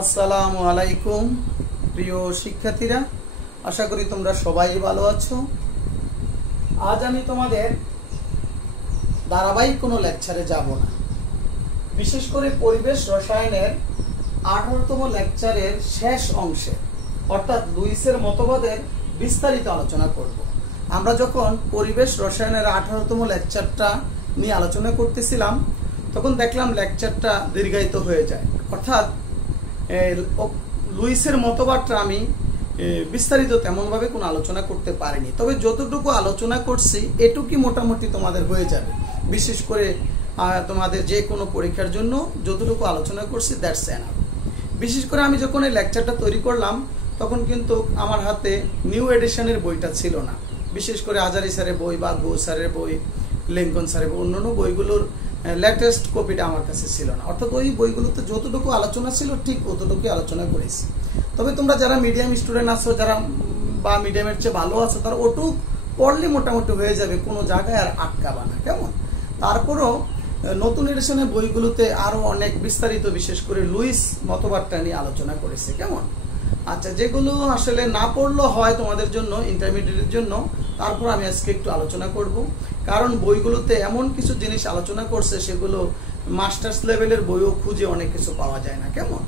আসসালামু আলাইকুম প্রিয় শিক্ষার্থীরা, আশা করি তোমরা সবাই ভালো আছো। আজ আমি তোমাদের ধারাবাহিক কোনো লেকচারে যাব না, বিশেষ করে পরিবেশ রসায়নের 18তম লেকচারের শেষ অংশে অর্থাৎ লুইসের মতবাদের বিস্তারিত আলোচনা করব। আমরা যখন পরিবেশ রসায়নের 18তম লেকচারটা নিয়ে আলোচনা করতেছিলাম তখন দেখলাম লেকচারটা দীর্ঘায়িত হয়ে যায়, অর্থাৎ লুইসের মতবাদটা আমি বিস্তারিত তেমনভাবে কোনো আলোচনা করতে পারিনি। তবে যতটুকু আলোচনা করছি এটুকুই মোটামুটি তোমাদের হয়ে যাবে। বিশেষ করে তোমাদের যে কোনো পরীক্ষার জন্য যতটুকু আলোচনা করছি দ্যাটস এনাফ। বিশেষ করে আমি যখন এই লেকচারটা তৈরি করলাম তখন কিন্তু আমার হাতে নিউ এডিশনের বইটা ছিল না। বিশেষ করে আজারি স্যারের বই বা গো স্যারের বই, লিঙ্কন স্যারের বই, অন্যান্য বইগুলোর লেটেস্ট কপিটা আমার কাছে ছিল না। অর্থাৎ ওই বইগুলোতে যতটুকু আলোচনা ছিল ঠিক অতটুকু আলোচনা করেছি। তবে তোমরা যারা মিডিয়াম স্টুডেন্ট আছো, যারা বা মিডিয়ামের চেয়ে ভালো আছো, তারা ওটুক পড়লে মোটামুটি হয়ে যাবে, কোনো জায়গায় আর আটকাবা না, কেমন? তারপরও নতুন এডিশনের বইগুলোতে আরো অনেক বিস্তারিত বিশেষ করে লুইস মতবাদটা নিয়ে আলোচনা করেছে, কেমন? আচ্ছা, যেগুলো আসলে না পড়লেও হয় তোমাদের জন্য ইন্টারমিডিয়েটের জন্য, তারপর আমি আজকে একটু আলোচনা করব। কারণ বইগুলোতে এমন কিছু জিনিস আলোচনা করছে সেগুলো মাস্টার্স লেভেলের বইও খুঁজে অনেক কিছু পাওয়া যায় না, কেমন?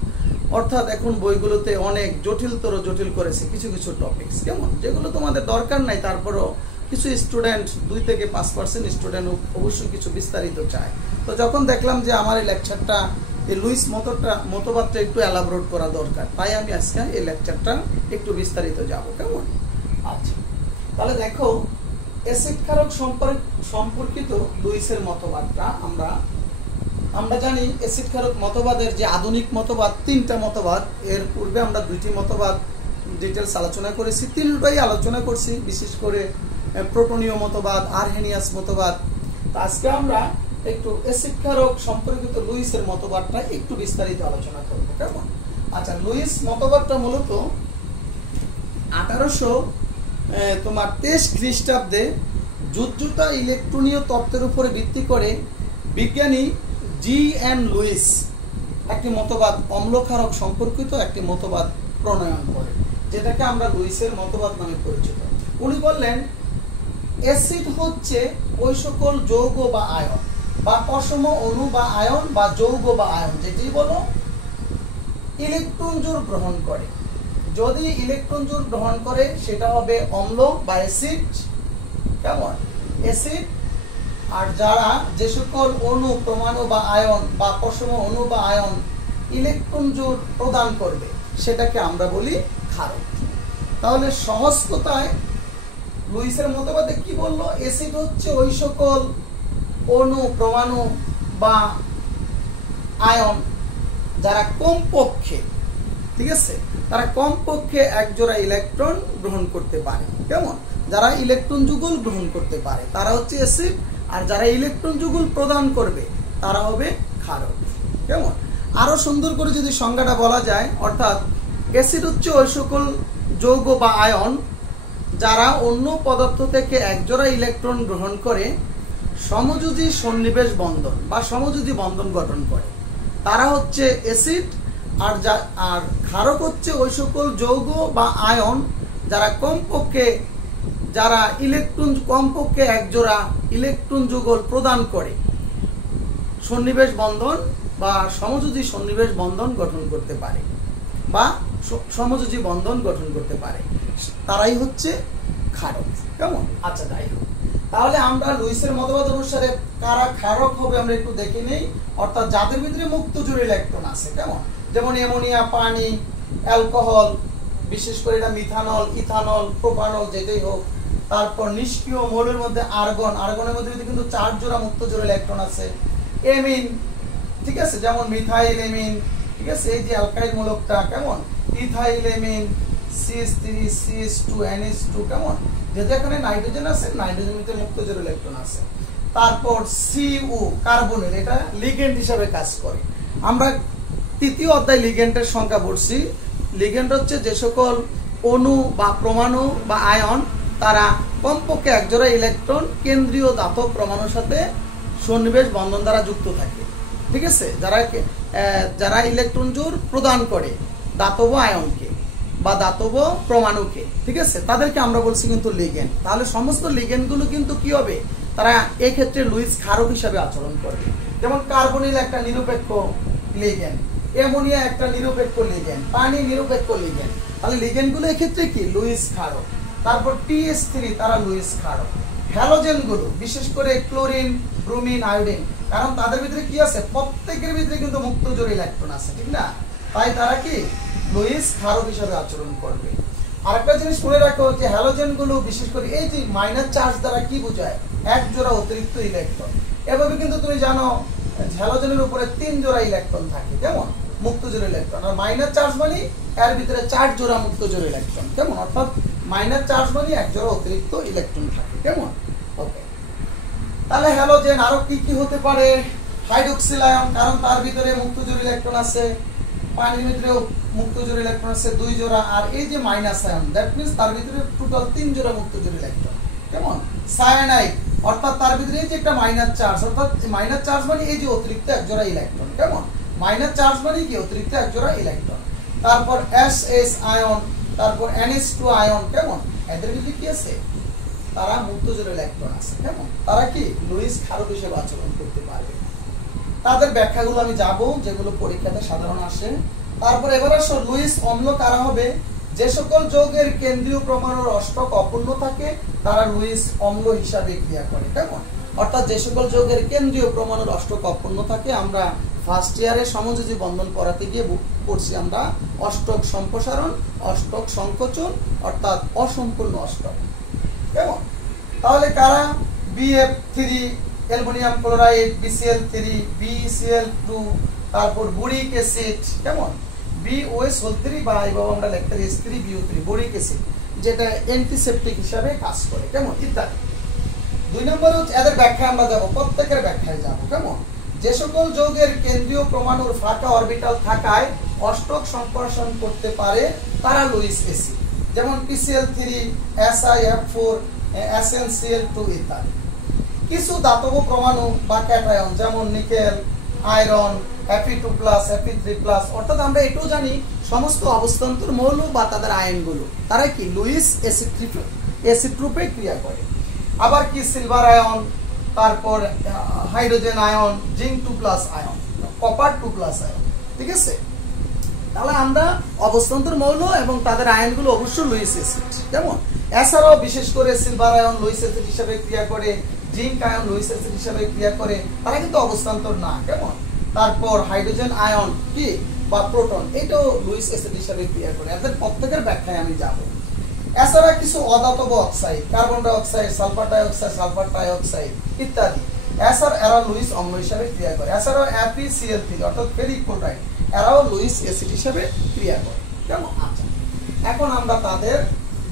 অর্থাৎ এখন বইগুলোতে অনেক জটিলতর জটিল করেছে কিছু কিছু টপিকস, কেমন, যেগুলো তোমাদের দরকার নাই। তারপরও কিছু স্টুডেন্ট 2 থেকে 5% স্টুডেন্ট অবশ্যই কিছু বিস্তারিত চায়। তো যখন দেখলাম যে আমার এই লেকচারটা এই লুইস মতবাদটা একটু এলাবোরেট করা দরকার, তাই আমি আজকে এই লেকচারটা একটু বিস্তারিত যাব, কেমন? আচ্ছা, তাহলে দেখো অ্যাসিড ক্ষারক সম্পর্কিত লুইসের মতবাদটা আমরা জানি। অ্যাসিড ক্ষারক মতবাদের যে আধুনিক মতবাদ 3টা মতবাদ, এর পূর্বে আমরা 2টি মতবাদ ডিটেলস আলোচনা করেছি, 3টাই আলোচনা করছি, বিশেষ করে প্রোটনীয় মতবাদ, আরহেনিয়াস মতবাদ। আজকে আমরা একটু অ্যাসিড ক্ষারক সম্পর্কিত লুইসের মতবাদটা একটু বিস্তারিত আলোচনা করব, কেমন? আচ্ছা, লুইস মতবাদটা মূলত 1823 খ্রিস্টাব্দে যুদ্ধতা ইলেকট্রনীয় তত্ত্বের উপরে ভিত্তি করে বিজ্ঞানী জি.এন. লুইস একটি মতবাদ, অম্লক্ষারক সম্পর্কিত একটি মতবাদ প্রণয়ন করে, যেটাকে আমরা লুইসের মতবাদ নামে পরিচিত। উনি বললেন অ্যাসিড হচ্ছে ওই সকল যৌগ বা আয়ন বা পশম অণু বা আয়ন বা যৌগ বা আয়ন, যেটি বলো ইলেকট্রন জোড় গ্রহণ করে। যদি ইলেকট্রন জোড় গ্রহণ করে সেটা হবে অম্ল বা অ্যাসিড, কেমন? অ্যাসিড। আর যারা যে সকল অণু, পরমাণু বা আয়ন বা পশম অণু বা আয়ন ইলেকট্রন জোড় প্রদান করবে সেটাকে আমরা বলি ক্ষারক। তাহলে সহজ কথায় লুইসের মতবাদে কি বললো? অ্যাসিড হচ্ছে ওই সকল অণু, পরমাণু বা আয়ন যারা কমপক্ষে, ঠিক আছে, তারা কমপক্ষে এক জোড়া ইলেকট্রন গ্রহণ করতে পারে, কেমন? যারা ইলেকট্রন যুগল গ্রহণ করতে পারে তারা হচ্ছে অ্যাসিড, আর যারা ইলেকট্রন যুগল প্রদান করবে তারা হবে ক্ষারক, কেমন? আরো সুন্দর করে যদি সংজ্ঞাটা বলা যায়, অর্থাৎ অ্যাসিড হচ্ছে ওই সকল যৌগ বা আয়ন যারা অন্য পদার্থ থেকে একজোড়া ইলেকট্রন গ্রহণ করে সমযোজী সন্নিবেশ বন্ধন বা সমযোজী বন্ধন গঠন করে, তারা হচ্ছে অ্যাসিড। আর ক্ষারক হচ্ছে ওই সকল যৌগ বা আয়ন যারা কমপক্ষে একজোড়া ইলেকট্রন যুগল প্রদান করে সন্নিবেশ বন্ধন বা সমযোজী সন্নিবেশ বন্ধন গঠন করতে পারে বা সমযোজী বন্ধন গঠন করতে পারে, তারাই হচ্ছে ক্ষারক, কেমন? আচ্ছা, যাই হোক, তাহলে আমরা লুইসের মতবাদ অনুসারে কারা ক্ষারক হবে আমরা একটু দেখে নেই। অর্থাৎ যাদের ভিতরে মুক্ত জোড় ইলেকট্রন আছে, কেমন? যেমন অ্যামোনিয়া, পানি, অ্যালকোহল, বিশেষ করে এটা মিথানল, ইথানল, প্রোপানল, যেটাই হোক। তারপর নিষ্ক্রিয় মৌলের মধ্যে আর্গনের মধ্যে কিন্তু 4 জোড়া মুক্ত জোড় ইলেকট্রন আছে। এমিন, ঠিক আছে, যেমন মিথাইল এমিন, ঠিক আছে, এই যে অ্যালকাইল মূলকটা, কেমন? ইথাইল এমিন, CH3, CH2, NH2, কেমন? যেহেতু এখানে নাইট্রোজেন আছে, নাইট্রোজেনের মুক্ত জোড় ইলেকট্রন আছে। তারপর Cu, কার্বনের, এটা লিগেন্ড হিসাবে কাজ করে। আমরা 3য় অধ্যায় লিগেন্ডের সংখ্যা পড়ছি। লিগেন্ড হচ্ছে যে সকল অণু বা পরমাণু বা আয়ন তারা কমপক্ষে একজোড়া ইলেকট্রন কেন্দ্রীয় ধাতব পরমাণুর সাথে সন্নিবেশ বন্ধন দ্বারা যুক্ত থাকে, ঠিক আছে, যারা যারা ইলেকট্রন জোড় প্রদান করে ধাতব আয়নকে বা ধাতব পরমাণুকে, ঠিক আছে, তাদেরকে আমরা বলছি কিন্তু লিগ্যান্ড। তাহলে সমস্ত লিগ্যান্ডগুলো কিন্তু কি হবে, তারা এই ক্ষেত্রে লুইস ক্ষারক হিসাবে আচরণ করবে। যেমন কার্বনিল একটা নিরপেক্ষ লিগ্যান্ড, অ্যামোনিয়া একটা নিরপেক্ষ লিগ্যান্ড, পানি নিরপেক্ষ লিগ্যান্ড। তাহলে লিগ্যান্ডগুলো এই ক্ষেত্রে কি লুইস ক্ষারক। তারপর TS3 তারা লুইস ক্ষারক। হ্যালোজেনগুলো বিশেষ করে ক্লোরিন, ব্রোমিন, আয়োডিন, কারণ তাদের ভিতরে কি আছে, প্রত্যেকের ভিতরে কিন্তু মুক্ত জোড় ইলেকট্রন আছে, ঠিক না, তাই তারা কি লুইস ক্ষারক হিসাবে আচরণ করবে। আরেকটা জিনিস মনে রাখো যে হ্যালোজেনগুলো বিশেষ করে এই যে মাইনাস চার্জ দ্বারা কি বোঝায়, এক জোড়া অতিরিক্ত ইলেকট্রন। এভাবে কিন্তু তুমি জানো হ্যালোজেনের উপরে 3 জোড়া ইলেকট্রন থাকে, কেমন, মুক্ত জোড় ইলেকট্রন। আর মাইনাস চার্জ মানে এর ভিতরে 4 জোড়া মুক্ত জোড় ইলেকট্রন, কেমন, অর্থাৎ মাইনাস চার্জ মানে এক জোড়া অতিরিক্ত ইলেকট্রন থাকে, কেমন। ওকে, তাহলে হ্যালোজেন আরো কি কি হতে পারে, হাইড্রোক্সিল আয়ন, কারণ তার ভিতরে মুক্ত জোড় ইলেকট্রন আছে, পানির ভিতরে মুক্ত জোড় ইলেকট্রন আছে 2 জোড়া, আর এই যে মাইনাস আয়ন, দ্যাট মিন্স তার ভিতরে টোটাল 3 জোড়া মুক্ত জোড় ইলেকট্রন, কেমন। সায়ানাইড, অর্থাৎ তার ভিতরে এই যে একটা মাইনাস চার্জ, অর্থাৎ মাইনাস চার্জ মানে এই যে অতিরিক্ত এক জোড়া ইলেকট্রন, কেমন, মাইনাস চার্জ মানে কি অতিরিক্ত এক জোড়া ইলেকট্রন। তারপর SS আয়ন, তারপর NH2 আয়ন, কেমন, এদের ভিতরে কি আছে, তারা মুক্ত জোড় ইলেকট্রন আছে, কেমন, তারা কি লুইস ক্ষারক হিসেবে আচরণ করতে পারবে। তাদের ব্যাখ্যাগুলো আমি যাব, যেগুলো পরীক্ষাতে সাধারণ আসে। তারপর এবার আসো লুইস অম্ল কারা হবে, যে সকল যৌগের কেন্দ্রীয় পরমাণুর অষ্টক অপূর্ণ থাকে তারা লুইস অম্ল হিসাবে ক্রিয়া করে, কেমন, অর্থাৎ যে সকল যৌগের কেন্দ্রীয় পরমাণুর অষ্টক অপূর্ণ থাকে, আমরা ফার্স্ট ইয়ারে সমযোজী বন্ধন পড়াতে গিয়ে পড়ছি আমরা অষ্টক সম্প্রসারণ, অষ্টক সংকোচন, অর্থাৎ অসম্পূর্ণ অষ্টক, কেমন। তাহলে কারা, BF3 aluminium chloride, BCl3, BeCl2, তারপর বোরিক অ্যাসিড, কেমন, BOS3 বা এইভাবে আমরা লিখতে পারি H3BO3 বোরিক অ্যাসিড, যেটা অ্যান্টিসেপটিক হিসাবে কাজ করে, কেমন, ইত্যাদি। 2 নম্বর হচ্ছে এদের ব্যাখ্যা আমরা যাব, প্রত্যেকের ব্যাখ্যায় যাব, কেমন। যে সকল যৌগের কেন্দ্রীয় পরমাণুর ফাঁকা অরবিটাল থাকায় অষ্টক সম্প্রসারণ করতে পারে তারা লুইস অ্যাসিড, যেমন PCl3, SiF4, SnCl2 ইত্যাদি। কিছু ধাতব পরমাণু বা ক্যাটায়ন যেমন নিকেল, আয়রন, Fe2+, Fe3+, অর্থাৎ আমরা এটাও জানি সমস্ত অবস্থান্তর মৌল বা তাদের আয়নগুলো তারা কি লুইস অ্যাসিড রূপে ক্রিয়া করে। আবার কি সিলভার আয়ন, তারপর hydrogen ion, zinc 2+ ion, copper 2+ ion, ঠিক আছে। তাহলে আমরা অবস্থান্তর মৌল এবং তাদের আয়নগুলো অবশ্যই লুইস অ্যাসিড, কেমন। এছাড়াও বিশেষ করে সিলভার আয়ন লুইস অ্যাসিড হিসেবে ক্রিয়া করে, জিঙ্ক আয়ন লুইস অ্যাসিড হিসেবে ক্রিয়া করে, তারা কিন্তু অবস্থান্তর না, কেমন। তারপর হাইড্রোজেন আয়ন কি বা প্রোটন, এটাও লুইস অ্যাসিড হিসেবে ক্রিয়া করে। এদের প্রত্যেকের ব্যাখ্যায় আমি যাব। এছাড়া কিছু অধাতব oxide, carbon die oxide, sulphur die oxide, sulphur die oxide ইত্যাদি, এছাড়া এরা লুইস অম্ল হিসেবে ক্রিয়া করে। এছাড়াও FeCl3 অর্থাৎ ফেরিক ক্লোরাইড, এরাও লুইস অ্যাসিড হিসেবে ক্রিয়া করে, কেমন। আচ্ছা, এখন আমরা তাদের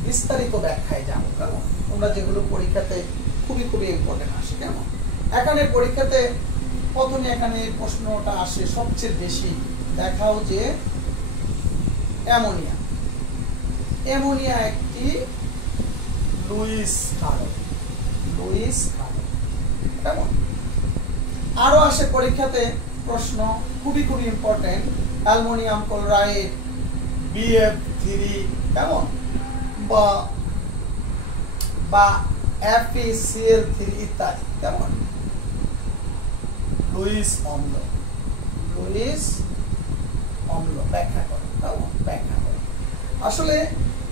বিস্তারিত ব্যাখ্যায় যাব, কেমন। তোমরা যেগুলো পরীক্ষাতে খুবই খুবই ইম্পর্টেন্ট আসে, কেমন। এখানে পরীক্ষাতে প্রথমে এখানে প্রশ্নটা আসে সবচেয়ে বেশি, দেখাও যে অ্যামোনিয়া, অ্যামোনিয়া একটি লুইস ক্ষারক, লুইস ক্ষারক, কেমন। আরো আসে পরীক্ষাতে প্রশ্ন খুবই খুবই ইম্পর্টেন্ট, অ্যালুমিনিয়াম ক্লোরাইড, BF3, কেমন, বা FeCl3 ইত্যাদি, কেমন, লুইস অম্ল, লুইস অম্ল ব্যাখ্যা করে, কেমন, ব্যাখ্যা করে। আসলে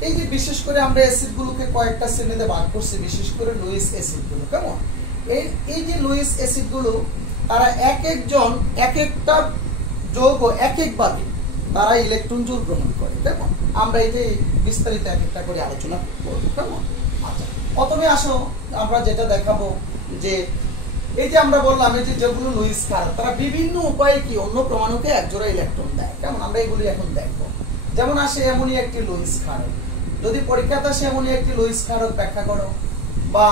এই যে বিশেষ করে আমরা অ্যাসিডগুলোকে কয়েকটা শ্রেণীতে ভাগ করছি, বিশেষ করে লুইস অ্যাসিডগুলো, কেমন। এই যে লুইস অ্যাসিডগুলো তারা এক একজন এক একটা যৌগ এক একভাবে তারা ইলেকট্রন জোড় গ্রহণ করে, কেমন। আমরা এই যে বিস্তারিত এক একটা করে আলোচনা করব, কেমন। আচ্ছা, প্রথমে আসো আমরা যেটা দেখাবো যে এই যে আমরা বললাম এই যে যেগুলো লুইস ক্ষারক তারা বিভিন্ন উপায়ে কি অন্য পরমাণুকে এক জোড়া ইলেকট্রন দেয়, কেমন। আমরা এগুলি এখন দেখবো। যেমন আসে অ্যামোনিয়া একটি লুইস ক্ষারক, যদি পরীক্ষাতে আসে অ্যামোনিয়া একটি লুইস ক্ষারক ব্যাখ্যা করো, বা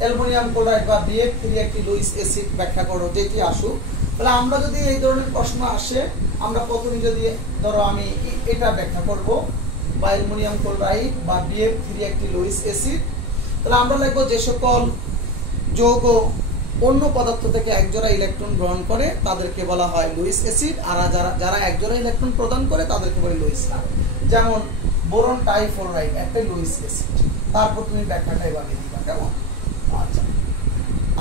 অ্যালুমিনিয়াম ক্লোরাইড বা BF3 একটি লুইস অ্যাসিড ব্যাখ্যা করো, যেটি আসুক। তাহলে আমরা যদি এই ধরনের প্রশ্ন আসে, আমরা প্রথমে যদি ধরো আমি এটা ব্যাখ্যা করব, বা অ্যালুমিনিয়াম ক্লোরাইড বা BF3 একটি লুইস অ্যাসিড, তাহলে আমরা লিখবো যে সকল যৌগ অন্য পদার্থ থেকে এক জোড়া ইলেকট্রন গ্রহণ করে তাদেরকে বলা হয় লুইস অ্যাসিড, আর যারা এক জোড়া ইলেকট্রন প্রদান করে তাদেরকে বলে লুইস ক্ষারক। যেমন বোরন টাইফ্লোরাইড একটা লুইস অ্যাসিড। তারপর তুমি ব্যাখ্যাটা এভাবে দিবা, কেমন? আচ্ছা,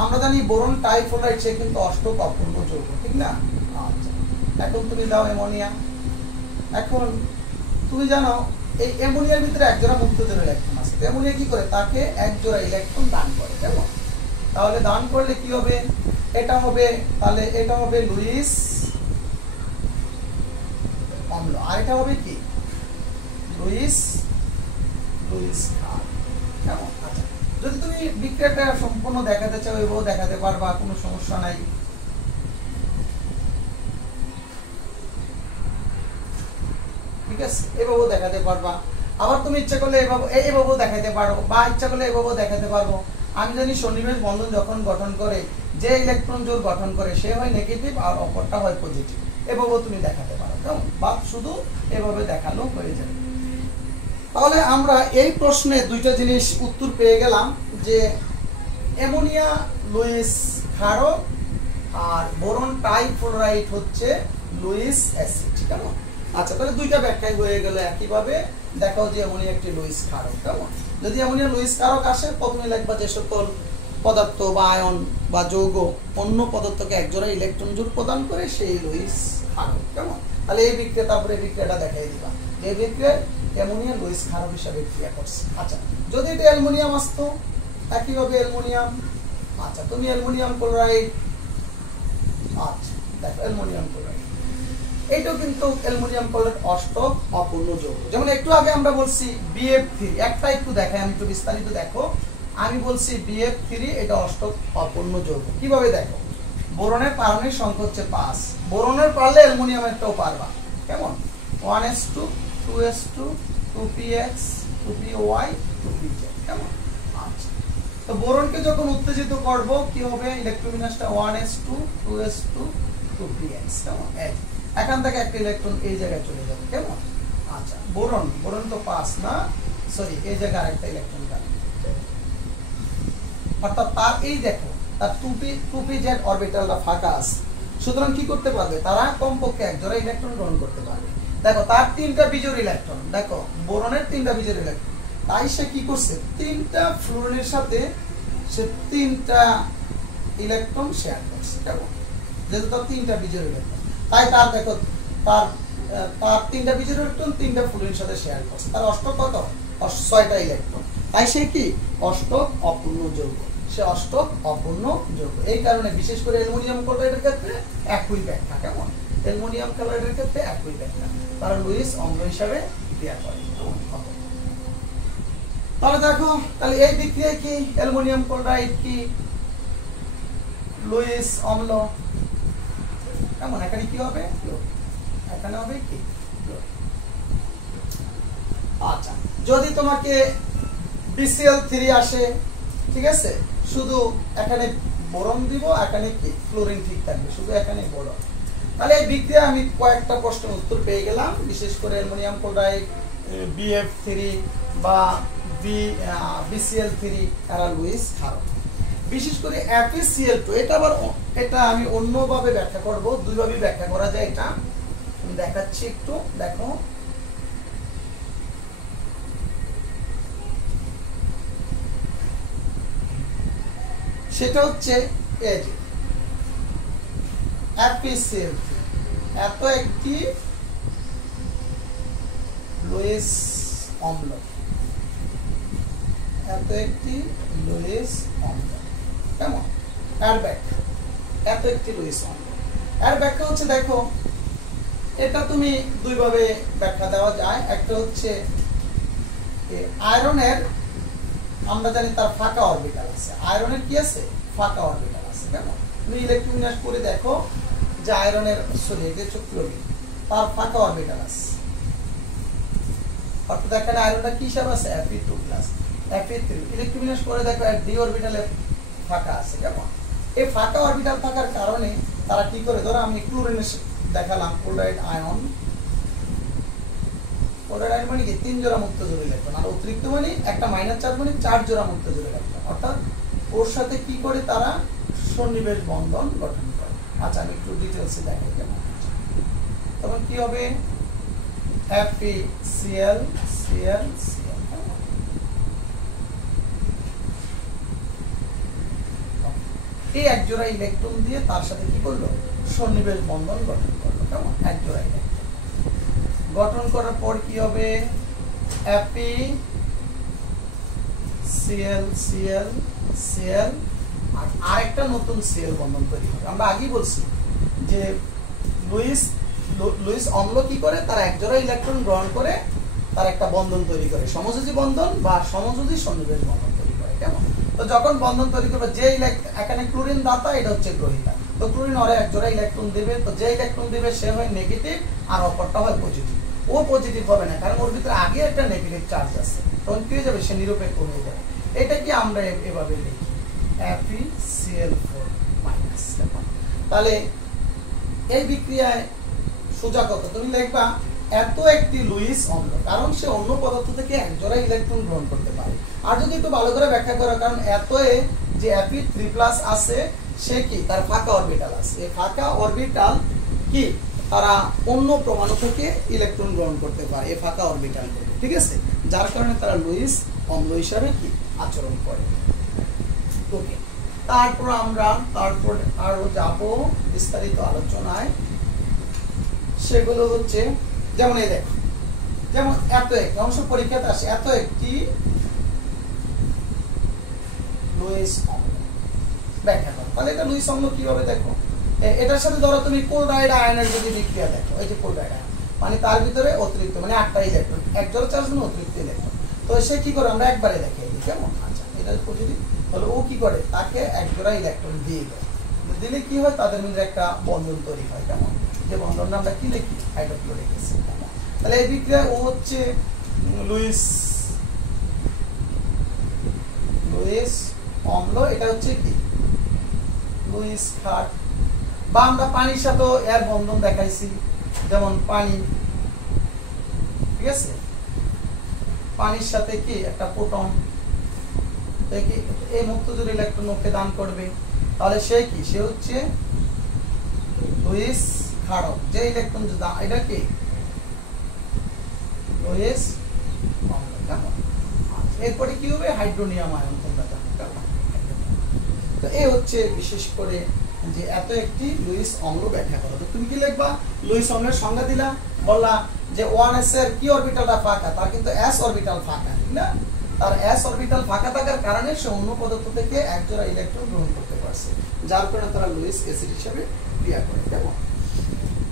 আমরা জানি বোরন টাইফ্লোরাইড সে কিন্তু অষ্টক অপূর্ণ যৌগ, ঠিক না? আচ্ছা, এখন তুমি দাও অ্যামোনিয়া। এখন তুমি জানো এই অ্যামোনিয়ার ভিতরে এক জোড়া মুক্ত জোড়া ইলেকট্রন আছে। অ্যামোনিয়া কি করে? তাকে এক জোড়া ইলেকট্রন দান করে, কেমন? তাহলে দান করলে কি হবে? এটা হবে, তাহলে এটা হবে লুইস অম্ল, আর এটা হবে কি? লুইস ক্ষার, কেমন? আচ্ছা, যদি তুমি বিক্রিয়াটা সম্পূর্ণ দেখাতে চাও এভাবেও দেখাতে পারবা, কোনো সমস্যা নাই। ঠিক আছে, এভাবেও দেখাতে পারবা। আবার তুমি ইচ্ছা করলে এভাবেও দেখাতে পারো, বা ইচ্ছা করলে এভাবেও দেখাতে পারবো। আমি জানি সন্নিবেশ বন্ধন যখন গঠন করে যে ইলেকট্রন জোড় গঠন করে সে হয় নেগেটিভ আর অপরটা হয় পজিটিভ, এভাবেও তুমি দেখাতে পারো, কেমন? বা শুধু এভাবে দেখালো হয়ে যাবে। তাহলে আমরা এই প্রশ্নে দুইটা জিনিস উত্তর পেয়ে গেলাম যে অ্যামোনিয়া লুইস ক্ষারক আর বোরন টাইফ্লোরাইড হচ্ছে লুইস অ্যাসিড, কেমন? আচ্ছা, তাহলে দুইটা ব্যাখ্যাই হয়ে গেল একইভাবে। দেখাও যে অ্যামোনিয়া একটি লুইস ক্ষারক, কেমন? যদি অ্যামোনিয়া লুইস ক্ষারক আসে প্রথমে লিখবা যে সকল পদার্থ বা আয়ন বা যৌগ অন্য পদার্থকে একজোড়া ইলেকট্রন জোড় প্রদান করে সেই লুইস ক্ষারক, কেমন? তাহলে এই বিক্রিয়া, তারপরে বিক্রিয়াটা দেখাই দিবা যে এই বিক্রিয়ায় অ্যামোনিয়া লুইস ক্ষারক হিসাবে ক্রিয়া করছে। আচ্ছা, যদি এটা অ্যালুমিনিয়াম আসতো একইভাবে অ্যালুমিনিয়াম। আচ্ছা, তুমি অ্যালুমিনিয়াম ক্লোরাইড, আচ্ছা দেখো অ্যালুমিনিয়াম ক্লোরাইড, এইটাও কিন্তু অ্যালুমিনিয়াম ক্লোরাইড অষ্টক অপূর্ণ যৌগ। যেমন একটু আগে আমরা বলছি BF3, একটা একটু দেখাই আমি একটু বিস্তারিত দেখো। আমি বলছি BF3 এটা অষ্টক অপূর্ণ যৌগ। কিভাবে দেখো? বোরনের পারমাণবিক সংখ্যা হচ্ছে 5, বোরনের পারলে অ্যালুমিনিয়ামেরটাও পারবা, কেমন? 1s2 2s2 2px 2py 2pz, কেমন? আচ্ছা, তো বোরনকে যখন উত্তেজিত করব কি হবে? ইলেকট্রোবিন্যাসটা 1s2 2s2 2px, কেমন? এখান থেকে একটা ইলেকট্রন এই জায়গায় চলে যাবে, কেমন? আচ্ছা, বোরন তো 5 না, সরি, এই জায়গায় আরেকটা ইলেকট্রন যাবে, অর্থাৎ তার এই দেখো তার 2pz অরবিটালটা ফাঁকা আছে। সুতরাং কি করতে পারবে? তারা কমপক্ষে এক জোড়া ইলেকট্রন গ্রহণ করতে পারবে। দেখো তার 3টা বিজোড় ইলেকট্রন, দেখো বোরনের 3টা বিজোড় ইলেকট্রন, তাই সে কি করছে? 3টা ফ্লুরিনের সাথে সে 3টা ইলেকট্রন শেয়ার করছে, কেমন? যেহেতু তার 3টা বিজোড় ইলেকট্রন, তাই তার দেখো তার 3টা বিজোড় ইলেকট্রন 3টা ফ্লুরিনের সাথে শেয়ার করছে। তার অষ্টক কত? 6টা ইলেকট্রন, তাই সে কি? অষ্টক অপূর্ণ যৌগ, সে অষ্টক অপূর্ণ যৌগ। এই কারণে বিশেষ করে অ্যালুমিনিয়াম ক্লোরাইডের ক্ষেত্রে একই ব্যাখ্যা, কেমন? অ্যালুমিনিয়াম ক্লোরাইডের ক্ষেত্রে একই ব্যাখ্যা, তারা লুইস অম্ল হিসাবে ক্রিয়া করে। তাহলে দেখো, তাহলে এই বিক্রিয়ায় কি অ্যালুমিনিয়াম ক্লোরাইড কি লুইস অম্ল, কেমন? এখানে কি হবে? এখানে হবে কি? আচ্ছা, যদি তোমাকে BCl3 আসে, ঠিক আছে, শুধু এখানে বোরন দিব, এখানে কি ফ্লোরিন ঠিক থাকবে, শুধু এখানে বোরন। তাহলে এই বিক্রিয়া আমি কয়েকটা প্রশ্নের উত্তর পেয়ে গেলাম, বিশেষ করে অ্যালুমিনিয়াম ক্লোরাইড BF3 বা BCl3 এরা লুইস ক্ষারক। বিশেষ করে FeCl2, এটা আমি অন্যভাবে ব্যাখ্যা করব, দুইভাবে ব্যাখ্যা করা যায়। এটা আমি দেখাচ্ছি, একটু দেখো। সেটা হচ্ছে FeCl3 এত একটি লুইস অম্ল, এত একটি লুইস অম্ল, কেমন? এর ব্যাখ্যা, এত একটি লুইস অম্ল, এর ব্যাখ্যা হচ্ছে দেখো, এটা তুমি দুইভাবে ব্যাখ্যা দেওয়া যায়। একটা হচ্ছে আয়রনের, আমরা জানি তার ফাঁকা অরবিটাল আছে, আয়রনের কি আছে? ফাঁকা অরবিটাল আছে, কেমন? তুমি ইলেকট্রোবিন্যাস করে দেখো যে আয়রনের, সরি এটা ক্লোরিন, তার ফাঁকা অরবিটাল আছে, অর্থাৎ এখানে আয়রনটা কি হিসাব আছে? Fe2+, Fe3। ইলেকট্রোবিন্যাস করে দেখো ডি অরবিটালে ফাঁকা আছে, কেমন? এই ফাঁকা অরবিটাল থাকার কারণে তারা কি করে? ধরো আমি ক্লোরিনের দেখালাম, ক্লোরাইড আয়ন, ক্লোরাইড আয়ন মানে কি? 3 জোড়া মুক্ত জোড় ইলেকট্রন, আর অতিরিক্ত মানে একটা মাইনাস চার্জ মানে 4 জোড়া মুক্ত জোড় ইলেকট্রন, অর্থাৎ ওর সাথে কি করে? তারা সন্নিবেশ বন্ধন গঠন করে। আচ্ছা আমি একটু ডিটেইলসে দেখাই কেমন। তখন কি হবে FeCl Cl Cl এই এক জোড়া ইলেকট্রন দিয়ে তার সাথে কি করলো সন্নিবেশ বন্ধন গঠন করলো কেমন এক জোড়া ইলেকট্রন গঠন করার পর কি হবে FeCl Cl Cl আর আরেকটা নতুন Cl বন্ধন তৈরি হবে। আমরা আগেই বলছি যে লুইস অম্ল কি করে তার এক জোড়া ইলেকট্রন গ্রহণ করে তার একটা বন্ধন তৈরি করে সমযোজী বন্ধন বা সমযোজী সন্নিবেশ বন্ধন তৈরি করে কেমন। তো যখন বন্ধন তৈরি করবে যে এখানে ক্লোরিন দাতা এটা হচ্ছে গ্রহীতা, তো ক্লোরিন ওরে এক জোড়া ইলেকট্রন দেবে, তো যে ইলেকট্রন দেবে সে হয় নেগেটিভ আর অপরটা হয় পজিটিভ। ও পজিটিভ হবে না কারণ ওর ভিতরে আগে একটা নেগেটিভ চার্জ আছে, তখন কি হয়ে যাবে সে নিরপেক্ষ হয়ে যাবে। এটা কি আমরা এভাবে লিখি FeCl4 মাইনাস। তাহলে এই বিক্রিয়ায় সোজা কত তুমি লিখবা এত একটি লুইস অম্ল, কারণ সে অন্য পদার্থ থেকে এক জোড়া ইলেকট্রন গ্রহণ করতে পারে। আর যদি একটু ভালো করে ব্যাখ্যা করো, কারণ এত যে Fe3+ আছে সে কি তার ফাঁকা অরবিটাল আছে, এই ফাঁকা অরবিটাল কি তারা অন্য পরমাণু থেকে ইলেকট্রন গ্রহণ করতে পারে এই ফাঁকা অরবিটাল, ঠিক আছে, যার কারণে তারা লুইস অম্ল হিসাবে কি আচরণ করে। ওকে, তারপর আমরা আরো যাব বিস্তারিত আলোচনায়। সেগুলো হচ্ছে যেমন এই দেখো, যেমন এত এক অংশ পরীক্ষাতে আসে এত একটি লুইস অম্ল ব্যাখ্যা করো। তাহলে এটা লুইস অম্ল কিভাবে দেখো, এটার সাথে ধরো তুমি ক্লোরাইড আয়নের যদি বিক্রিয়া দেখো, এই যে ক্লোরাইড আয়ন মানে তার ভিতরে অতিরিক্ত মানে 8টা ইলেকট্রন এক জোড়া চার্জ মানে অতিরিক্ত ইলেকট্রন, তো সে কি করে আমরা একবারে দেখাই দিই কেমন। আচ্ছা এটা পজিটিভ, তাহলে ও কি করে তাকে এক জোড়া ইলেকট্রন দিয়ে দেয়, দিলে কি হয় তাদের মধ্যে একটা বন্ধন তৈরি হয় কেমন, যে বন্ধনটা আমরা কি লিখি হাইড্রোক্লোরিক অ্যাসিড। তাহলে এই বিক্রিয়া ও হচ্ছে লুইস অম্ল, এটা হচ্ছে কি লুইস ক্ষার। বা আমরা পানির সাথে এর বন্ধন দেখাইছি, যেমন পানি, ঠিক আছে, পানির সাথে কি একটা প্রোটন এই মুক্ত জোড় ইলেকট্রন ওকে দান করবে, তাহলে সে কি সে হচ্ছে লুইস ক্ষারক, যে ইলেকট্রন এটা কি লুইস অম্ল কেমন। এরপরে কি হবে হাইড্রোনিয়াম আয়ন, তোমরা জানো কেমন। তো এই হচ্ছে বিশেষ করে যে এত একটি লুইস অম্ল ব্যাখ্যা করো। তো তুমি কি লিখবা লুইস অম্লের সংজ্ঞা দিলা, বললা যে 1s এর কি অরবিটালটা ফাঁকা, তার কিন্তু s অরবিটাল ফাঁকা, ঠিক না, তার s অরবিটাল ফাঁকা থাকার কারণে সে অন্য পদার্থ থেকে এক জোড়া ইলেকট্রন গ্রহণ করতে পারছে, যার কারণে তারা লুইস অ্যাসিড হিসেবে ক্রিয়া করে কেমন।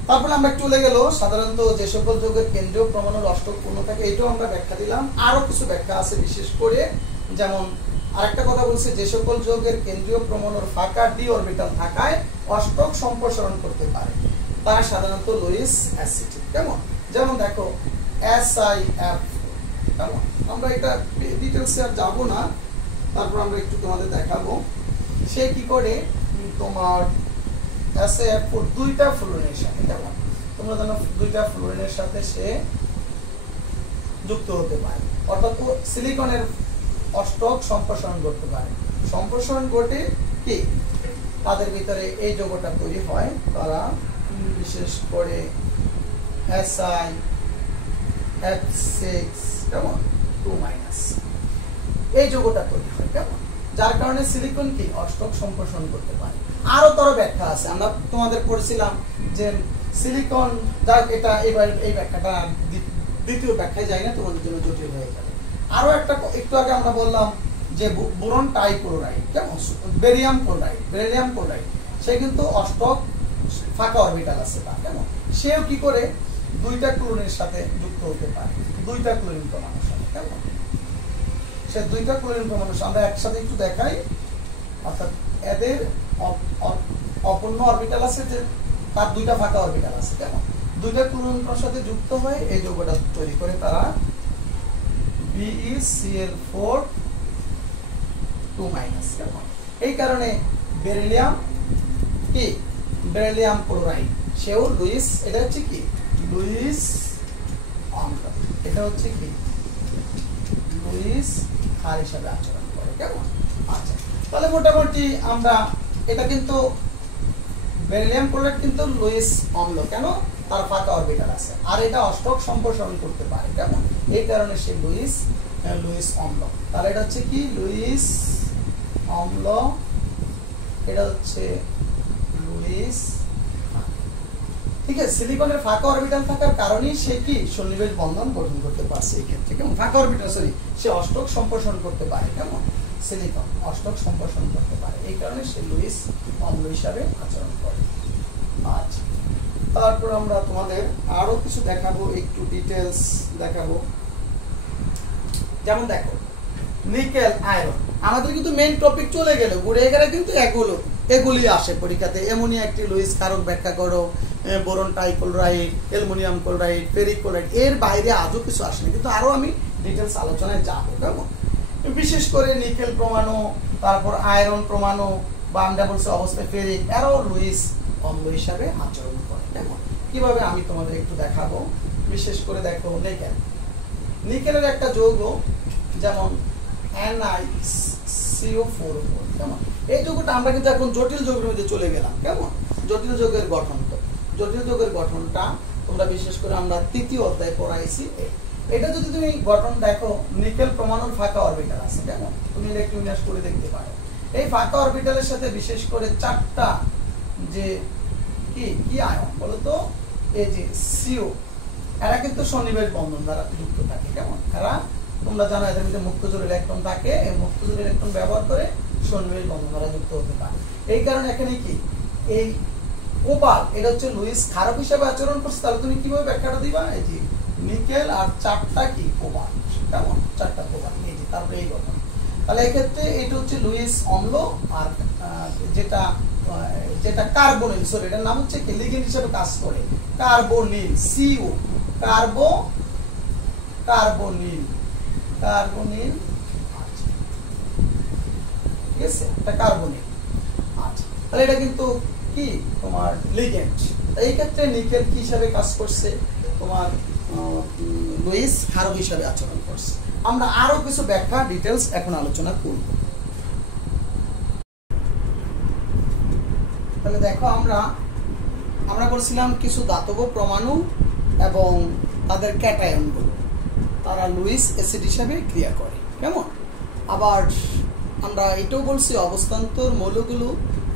তারপরে আমরা চলে গেল সাধারণত যে সকল যৌগের কেন্দ্রীয় পরমাণুর অষ্টক পূর্ণ থাকে, এটাও আমরা ব্যাখ্যা দিলাম। আরো কিছু ব্যাখ্যা আছে বিশেষ করে, যেমন আরেকটা কথা বলছে যে সকল যৌগের কেন্দ্রীয় পরমাণুর ফাঁকা ডি অরবিটাল থাকায় অষ্টক সম্প্রসারণ করতে পারে তারা সাধারণত লুইস অ্যাসিড কেমন। যেমন দেখো SiF কেমন, আমরা এটা ডিটেইলসে আর যাব না, তারপর আমরা একটু তোমাদের দেখাবো সে কি করে তোমার SiF4 দুইটা ফ্লোরিনের সাথে কেমন, তোমরা জানো দুইটা ফ্লোরিনের সাথে সে যুক্ত হতে পারে, অর্থাৎ সিলিকনের অষ্টক সম্প্রসারণ করতে পারে। সম্প্রসারণ ঘটে কি তাদের ভিতরে এই যৌগটা তৈরি হয়, তারা বিশেষ করে SiF6 কেমন 2- এই যৌগটা তৈরি হয় কেমন, যার কারণে সিলিকন কি অষ্টক সম্প্রসারণ করতে পারে। আরো তর ব্যাখ্যা আছে, আমরা তোমাদের পড়ছিলাম যে সিলিকন, যাক এটা এবার এই ব্যাখ্যাটা দ্বিতীয় ব্যাখ্যায় যায় না, তোমাদের জন্য জটিল হয়ে যাবে। আরো একটা একটু আগে আমরা বললাম যে বোরন টাইক্লোরাইড কেমন, বেরিয়াম ক্লোরাইড সে কিন্তু অষ্টক ফাঁকা অরবিটাল আছে তার কেমন, সেও কি করে দুইটা ক্লোরিনের সাথে যুক্ত হতে পারে, দুইটা ক্লোরিন পরমাণুর সাথে কেমন, সে দুইটা ক্লোরিন পরমাণু আমরা একসাথে একটু দেখাই। অর্থাৎ এদের অপূর্ণ অরবিটাল আছে, যে তার দুইটা ফাঁকা অরবিটাল আছে কেমন, দুইটা ক্লোরিনের সাথে যুক্ত হয়ে এই যৌগটা তৈরি করে তারা BeCl4 2- কেমন। এই কারণে বেরিলিয়াম কি বেরিলিয়াম ক্লোরাইড সেও লুইস, এটা হচ্ছে কি লুইস অম্ল, এটা হচ্ছে কি লুইস ক্ষার হিসাবে আচরণ করে কেমন। আচ্ছা তাহলে মোটামুটি আমরা এটা কিন্তু বেরিলিয়াম ক্লোরাইড কিন্তু লুইস অম্ল, কেন? তার ফাঁকা অরবিটাল আছে, আর এটা অষ্টক সম্প্রসারণ করতে পারে, কেমন? এই কারণে সে লুইস অম্ল। তাহলে এটা হচ্ছে কি লুইস অম্ল, এটা হচ্ছে লুইস। ঠিক আছে, সিলিকনের ফাঁকা অরবিটাল থাকার কারণেই সে কি সন্নিবেশ বন্ধন গঠন করতে পারছে এই ক্ষেত্রে, কেমন? ফাঁকা অরবিটাল সে অষ্টক সম্প্রসারণ করতে পারে, কেমন? সিলিকন অষ্টক সম্প্রসারণ করতে পারে, এই কারণে সে লুইস অম্ল হিসাবে আচরণ করে। আচ্ছা, তারপর আমরা তোমাদের আরো কিছু দেখাবো, একটু ডিটেলস দেখাবো। যেমন দেখো নিকেল আয়রন, আমাদের কিন্তু মেইন টপিক চলে গেল, ঘুরে গেলে কিন্তু এগুলি আসে পরীক্ষাতে। অ্যামোনিয়া একটি লুইস কারক ব্যাখ্যা করো, boron trichloride, aluminium chloride, ferric chloride, এর বাইরে আজও কিছু আসেনি, কিন্তু আরো আমি ডিটেলস আলোচনায় যাবো, কেমন? বিশেষ করে নিকেল প্রমাণু, তারপর আয়রন প্রমাণু, বা আমরা বলছি অবস্থায় ফেরিক, এরাও লুইস অম্ল হিসাবে আচরণ করে, কেমন? কিভাবে আমি তোমাদের একটু দেখাবো। বিশেষ করে দেখো নিকেল, নিকেলের একটা যৌগ যেমন NiCO4, কেমন? এই যৌগটা আমরা কিন্তু এখন জটিল যৌগের মধ্যে চলে গেলাম, কেমন? জটিল যৌগের গঠন, জটিল যৌগের গঠনটা তোমরা বিশেষ করে আমরা তৃতীয় অধ্যায়ে পড়াইছি। এটা যদি তুমি গঠন দেখো, নিকেল প্রমাণুর ফাঁকা অরবিটাল আছে, কেমন? তুমি ইলেকট্রোবিন্যাস করে দেখতে পারো। এই ফাঁকা অরবিটালের সাথে বিশেষ করে চারটা যে কি আয়ন বলতো, এই যে CO, এরা কিন্তু সন্নিবেশ বন্ধন দ্বারা যুক্ত থাকে, কেমন? এরা তোমরা জানো এদের মধ্যে মুক্ত জোড় ইলেকট্রন থাকে, এই মুক্ত জোড় ইলেকট্রন ব্যবহার করে সন্নিবেশ বন্ধন দ্বারা যুক্ত হতে পারে। এই কারণে এখানে কি এই কোবাল্ট, এটা হচ্ছে লুইস ক্ষারক হিসেবে আচরণ করছে। তাহলে তুমি কিভাবে ব্যাখ্যাটা দিবা? এই যে নিকেল আর চারটা কি কোবাল্ট, কেমন? চারটা কোবাল্ট, এই যে তারপরে এই গঠন। তাহলে এক্ষেত্রে এটা হচ্ছে লুইস অম্ল, আর যেটা কার্বনিল, সরি এটার নাম হচ্ছে কি লিগেন্ড হিসেবে কাজ করে, কার্বনিল, CO, কার্বনিল, আচ্ছা ঠিক আছে, এটা কার্বনিল। আচ্ছা, তাহলে এটা কিন্তু কি তোমার লিগেন্ড। এই ক্ষেত্রে নিকেল কি হিসাবে কাজ করছে? তোমার লুইস ক্ষারক হিসাবে আচরণ করছে। আমরা আরো কিছু ব্যাখ্যা ডিটেলস এখন আলোচনা করব। তাহলে দেখো আমরা বলছিলাম কিছু ধাতব পরমাণু এবং তাদের ক্যাটায়নগুলো, তারা লুইস অ্যাসিড হিসাবে ক্রিয়া করে, কেমন? আবার আমরা এটাও বলছি অবস্থান্তর মৌলগুলো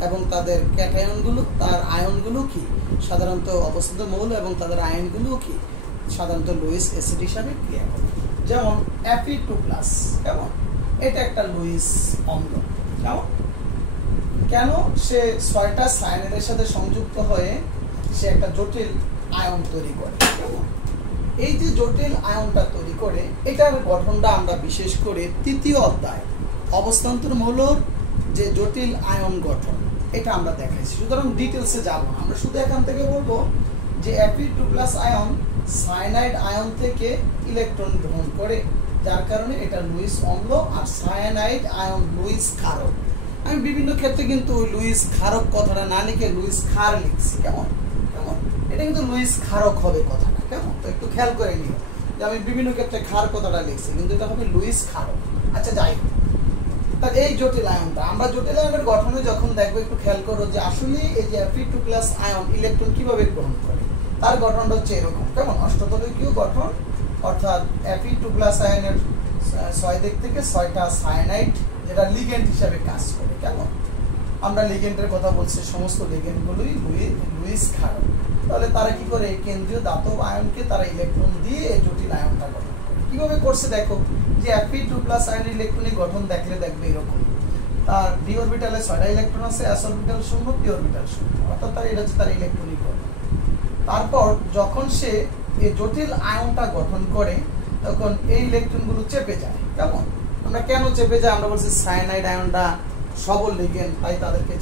এবং তাদের ক্যাটায়নগুলো, তার আয়নগুলো কি সাধারণত অবস্থান্তর মৌল এবং তাদের আয়নগুলো কি সাধারণত লুইস অ্যাসিড হিসাবে ক্রিয়া করে। যেমন Fe2+, কেমন? এটা একটা লুইস অম্ল, কেমন? কেন? সে 6টা সায়ানাইডের সাথে সংযুক্ত হয়ে সে একটা জটিল আয়ন তৈরি করে, কেমন? এই যে জটিল আয়নটা তৈরি করে, এটার গঠনটা আমরা বিশেষ করে তৃতীয় অধ্যায় অবস্থান্তর মৌলর যে জটিল আয়ন গঠন, এটা আমরা দেখাইছি। সুতরাং ডিটেলসে যাব না, আমরা শুধু এখান থেকে বলবো যে Fe2+ আয়ন সায়ানাইড আয়ন থেকে ইলেকট্রন গ্রহণ করে, যার কারণে এটা লুইস অম্ল, আর সায়ানাইড আয়ন লুইস ক্ষারক। আমি বিভিন্ন ক্ষেত্রে কিন্তু লুইস ক্ষারক কথাটা না লিখে লুইস ক্ষার লিখছি, কেমন? এটা কিন্তু লুইস ক্ষারক হবে কথাটা, কেমন? তো একটু খেয়াল করে নিও যে আমি বিভিন্ন ক্ষেত্রে ক্ষার কথাটা লিখছি, কিন্তু এটা হবে লুইস ক্ষারক। আচ্ছা, যাই হোক, তার এই জটিল আয়নটা আমরা জটিল আয়নের গঠনে যখন দেখবো, একটু খেয়াল করো যে আসলে এই যে Fe2+ আয়ন ইলেকট্রন কিভাবে গ্রহণ করে, তার গঠনটা হচ্ছে এরকম, কেমন? অষ্টতলীয় গঠন, অর্থাৎ Fe2+ আয়নের 6 দিক থেকে 6টা সায়ানাইড যেটা লিগেন্ড হিসাবে কাজ করে, কেমন? আমরা লিগেন্ডের কথা বলছি, সমস্ত লিগেন্ডগুলোই লুইস ক্ষারক। তাহলে তারা কি করে? কেন্দ্রীয় ধাতব আয়নকে তারা ইলেকট্রন দিয়ে এই জটিল আয়নটা গঠন করে। কিভাবে করছে দেখো, যে Fe2+ আয়নের ইলেকট্রনিক গঠন দেখলে দেখবে এরকম, তার d অরবিটালে 6টা ইলেকট্রন আছে, s অরবিটাল 0, p অরবিটাল 0, অর্থাৎ এটা হচ্ছে তার ইলেকট্রনিক গঠন। তারপর যখন সে এই জটিল আয়নটা গঠন করে, তখন এই ইলেকট্রনগুলো চেপে যায়, কেমন? আমরা কেন চেপে যায়? আমরা বলছি সায়ানাইড আয়নটা সবল লিগেন্ড, তাই তাদেরকে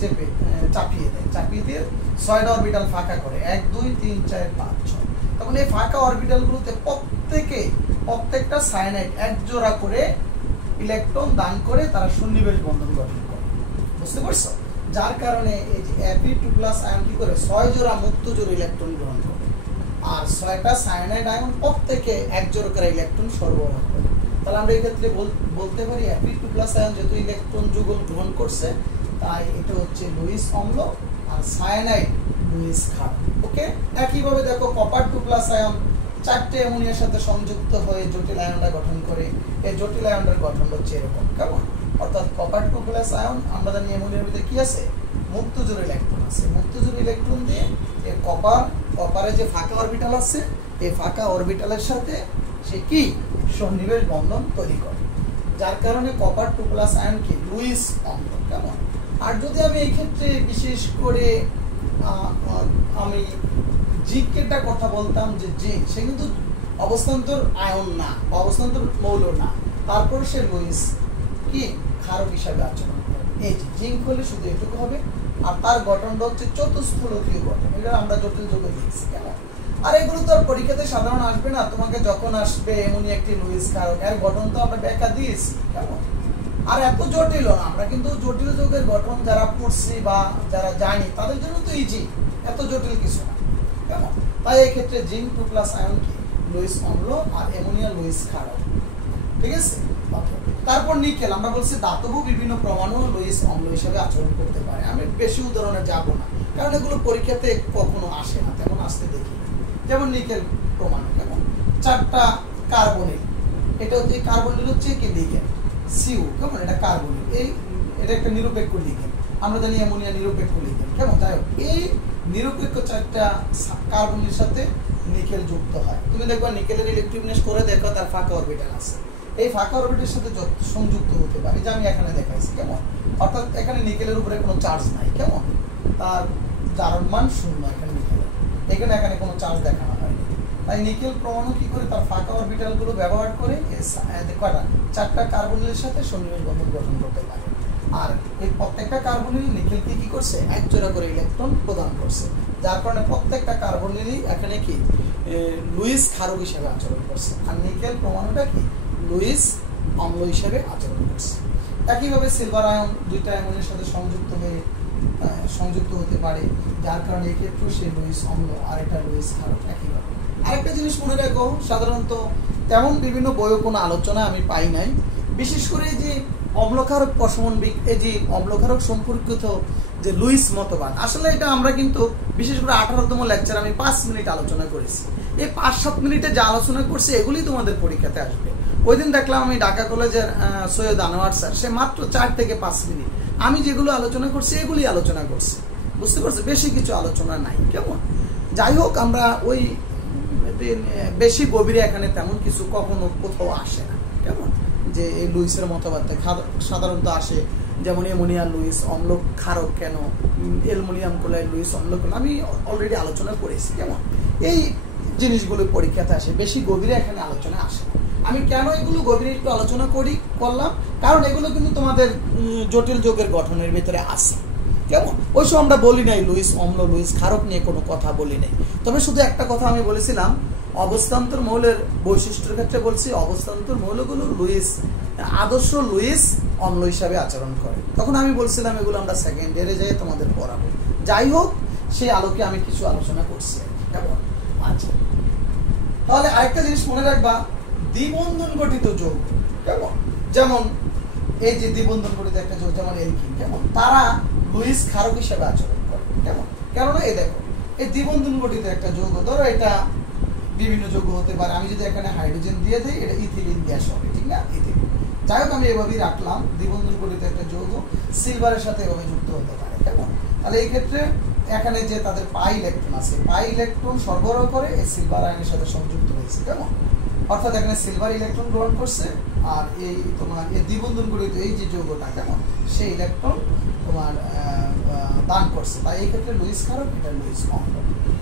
চাপিয়ে দেয়, চাপিয়ে দিয়ে 6টা অরবিটাল ফাঁকা করে, 1 2 3 4 5 6। তখন এই ফাঁকা অরবিটালগুলোতে প্রত্যেকটা সায়ানাইড এক জোড়া করে ইলেকট্রন দান করে তারা সন্নিবেশ বন্ধন গঠন করে, বুঝতে পারছো? যার কারণে এই যে Fe2+ আয়ন কি করে? 6 জোড়া মুক্ত জোড় ইলেকট্রন গ্রহণ করে, আর 6টা সায়ানাইড আয়ন প্রত্যেকে এক জোড়া করে ইলেকট্রন সরবরাহ করে। তাহলে আমরা এই ক্ষেত্রে বলতে পারি Fe2+ আয়ন যেহেতু ইলেকট্রন যুগল গ্রহণ করছে, তাই এটা হচ্ছে লুইস অম্ল, আর সায়ানাইড লুইস ক্ষার। ওকে, একইভাবে দেখো কপার 2+ আয়ন 4টে অ্যামোনিয়ার সাথে সংযুক্ত হয়ে জটিল আয়নটা গঠন করে। এই জটিল আয়নটার গঠন হচ্ছে এরকম, কেমন? অর্থাৎ কপার 2+ আয়ন, আমরা জানি অ্যামোনিয়ার ভিতরে কি আছে, মুক্ত জোড় ইলেকট্রন আছে। মুক্ত জোড় ইলেকট্রন দিয়ে এই কপারে যে ফাঁকা অরবিটাল আছে, এই ফাঁকা অরবিটালের সাথে সে কি সন্নিবেশ বন্ধন তৈরি করে, যার কারণে কপার 2+ আয়ন কি লুইস অম্ল, কেমন? আর যদি আমি এই ক্ষেত্রে বিশেষ করে আমি জিঙ্কেরটা কথা বলতাম, যে জিঙ্ক সে কিন্তু অবস্থান্তর আয়ন না, অবস্থান্তর মৌল না, তারপর সে লুইস কি ক্ষারক হিসাবে আচরণ করে। এই যে জিঙ্ক হলে শুধু এটুকু হবে, আর তার গঠনটা হচ্ছে চতুস্থলকীয় গঠন। এটা আমরা জটিল যৌগে লিখছি, কেমন? আর এগুলো তো আর পরীক্ষাতে সাধারণ আসবে না। তোমাকে যখন আসবে এমনই একটি লুইস ক্ষারক, এর গঠন তো আমরা ব্যাখ্যা দিয়েছি, কেমন? আর এত জটিল না, আমরা কিন্তু জটিল যৌগের গঠন যারা পড়ছি বা যারা জানি তাদের জন্য তো ইজি, এত জটিল কিছু না, কেমন? তাই এই ক্ষেত্রে জিঙ্ক 2+ আয়ন কি লুইস অম্ল, আর অ্যামোনিয়া লুইস ক্ষারক, ঠিক আছে? তারপর নিকেল, আমরা বলছি ধাতব বিভিন্ন পরমাণু লুইস অম্ল হিসেবে আচরণ করতে পারে। আমি বেশি উদাহরণে যাব না, কারণ এগুলো পরীক্ষাতে কখনো আসে না, তেমন আসতে দেখি। যেমন নিকেল পরমাণু, কেমন? 4টা কার্বনিল, এটা হচ্ছে কার্বনিল হচ্ছে কি লিগ্যান্ড, সিউ, কেমন? এটা কার্বনিল, এটা একটা নিরপেক্ষ লিগ্যান্ড। আমরা জানি অ্যামোনিয়া নিরপেক্ষ লিগ্যান্ড, কেমন? যাই হোক, এই নিরপেক্ষ 4টা কার্বনিলের সাথে নিকেল যুক্ত হয়। তুমি দেখবা নিকেলের ইলেকট্রোবিন্যাস করে দেখো, তার ফাঁকা অরবিটাল আছে, এই ফাঁকা অরবিটালের সাথে সংযুক্ত হতে পারে, যা আমি এখানে দেখাইছি, কেমন? অর্থাৎ এখানে নিকেলের উপরে কোনো চার্জ নাই, কেমন? তার জারণ মান 0 এখানে নিকেলের, এখানে কোনো চার্জ দেখানো হয়নি। তাই নিকেল পরমাণু কি করে তার ফাঁকা অরবিটাল গুলো ব্যবহার করে কয়টা 4টা কার্বনিলের সাথে সন্নিবেশ বন্ধন গঠন করতে পারে। আর এই প্রত্যেকটা কার্বনিল নিকেলকে কি করছে, এক জোড়া করে ইলেকট্রন প্রদান করছে, যার কারণে প্রত্যেকটা কার্বনিলই এখানে কি লুইস ক্ষারক হিসেবে আচরণ করছে, আর নিকেল পরমাণুটা কি লুইস অম্ল হিসেবে আচরণ করছে। একইভাবে সিলভার আয়ন 2টা অ্যামোনিয়ার সাথে সংযুক্ত হতে পারে, যার কারণে এই ক্ষেত্রে সে লুইস অম্ল, আর এটা লুইস ক্ষারক। একইভাবে আরেকটা জিনিস মনে রাখো, সাধারণত তেমন বিভিন্ন বইও কোনো আলোচনা আমি পাই নাই, বিশেষ করে যে অম্লক্ষারক প্রশমন, এই যে অম্লক্ষারক সম্পর্কিত যে লুইস মতবাদ, আসলে এটা আমরা কিন্তু বিশেষ করে 18তম লেকচার আমি 5 মিনিট আলোচনা করেছি। এই 5-7 মিনিটে যা আলোচনা করছি এগুলি তোমাদের পরীক্ষাতে আসবে। ওই দিন দেখলাম আমি ঢাকা কলেজের সৈয়দ আনোয়ার স্যার, সে মাত্র 4 থেকে 5 মিনিট আমি যেগুলো আলোচনা করছি এগুলি আলোচনা করছি, বুঝতে পারছো? বেশি কিছু আলোচনা নাই, কেমন? যাই হোক, আমরা ওই বেশি গভীরে এখানে তেমন কিছু কখনো কোথাও আসে না, কেমন? যে এই লুইসের মতবাদটা সাধারণত আসে, যেমন অ্যামোনিয়া লুইস অম্ল ক্ষারক কেন, অ্যালুমিনিয়াম ক্লোরাইড লুইস অম্ল কেন, আমি অলরেডি আলোচনা করেছি, কেমন? এই জিনিসগুলো পরীক্ষাতে আসে, বেশি গভীরে এখানে আলোচনা আসে। আমি কেন এগুলো গভীরে একটু আলোচনা করলাম, কারণ এগুলো কিন্তু তোমাদের জটিল যৌগের গঠনের ভিতরে আছে, কেমন? ওই সময় আমরা বলি নাই লুইস অম্ল লুইস ক্ষারক নিয়ে কোনো কথা বলি নাই, তবে শুধু একটা কথা আমি বলেছিলাম, অবস্থান্তর মৌলের বৈশিষ্ট্যের ক্ষেত্রে বলছি অবস্থান্তর মৌলগুলো লুইস আদর্শ লুইস অম্ল হিসাবে আচরণ করে। তখন আমি বলছিলাম এগুলো আমরা সেকেন্ড ইয়ারে যাই তোমাদের পড়াবো। যাই হোক, সেই আলোকে আমি কিছু আলোচনা করছি, কেমন? আচ্ছা, তাহলে আরেকটা জিনিস মনে রাখবা, দ্বিবন্ধন গঠিত যৌগ, কেমন? যেমন এই যে দ্বিবন্ধন গঠিত একটা যৌগ, যেমন এলকিন, কেমন? তারা লুইস ক্ষারক হিসাবে আচরণ করে, কেমন? কেননা এই দেখো, এই দ্বিবন্ধন গঠিত একটা যৌগ, ধরো এটা বিভিন্ন যৌগ হতে পারে, আমি যদি এখানে হাইড্রোজেন দিয়ে দিই, এটা ইথিলিন গ্যাস হবে, ঠিক না? ইথিলিন। যাই হোক, আমি এভাবেই রাখলাম, দ্বিবন্ধন গঠিত একটা যৌগ সিলভারের সাথে এভাবে যুক্ত হতে পারে, কেমন? তাহলে এই ক্ষেত্রে এখানে যে তাদের পাই ইলেকট্রন আছে, পাই ইলেকট্রন সরবরাহ করে এই সিলভার আয়নের সাথে সংযুক্ত হয়েছে, কেমন? অর্থাৎ এখানে সিলভার ইলেকট্রন গ্রহণ করছে, আর এই তোমার এই দ্বিবন্ধন গঠিত এই যে যৌগটা, কেমন? সেই ইলেকট্রন তোমার দান করছে, তাই এই ক্ষেত্রে লুইস ক্ষারক, এটা লুইস অম্ল,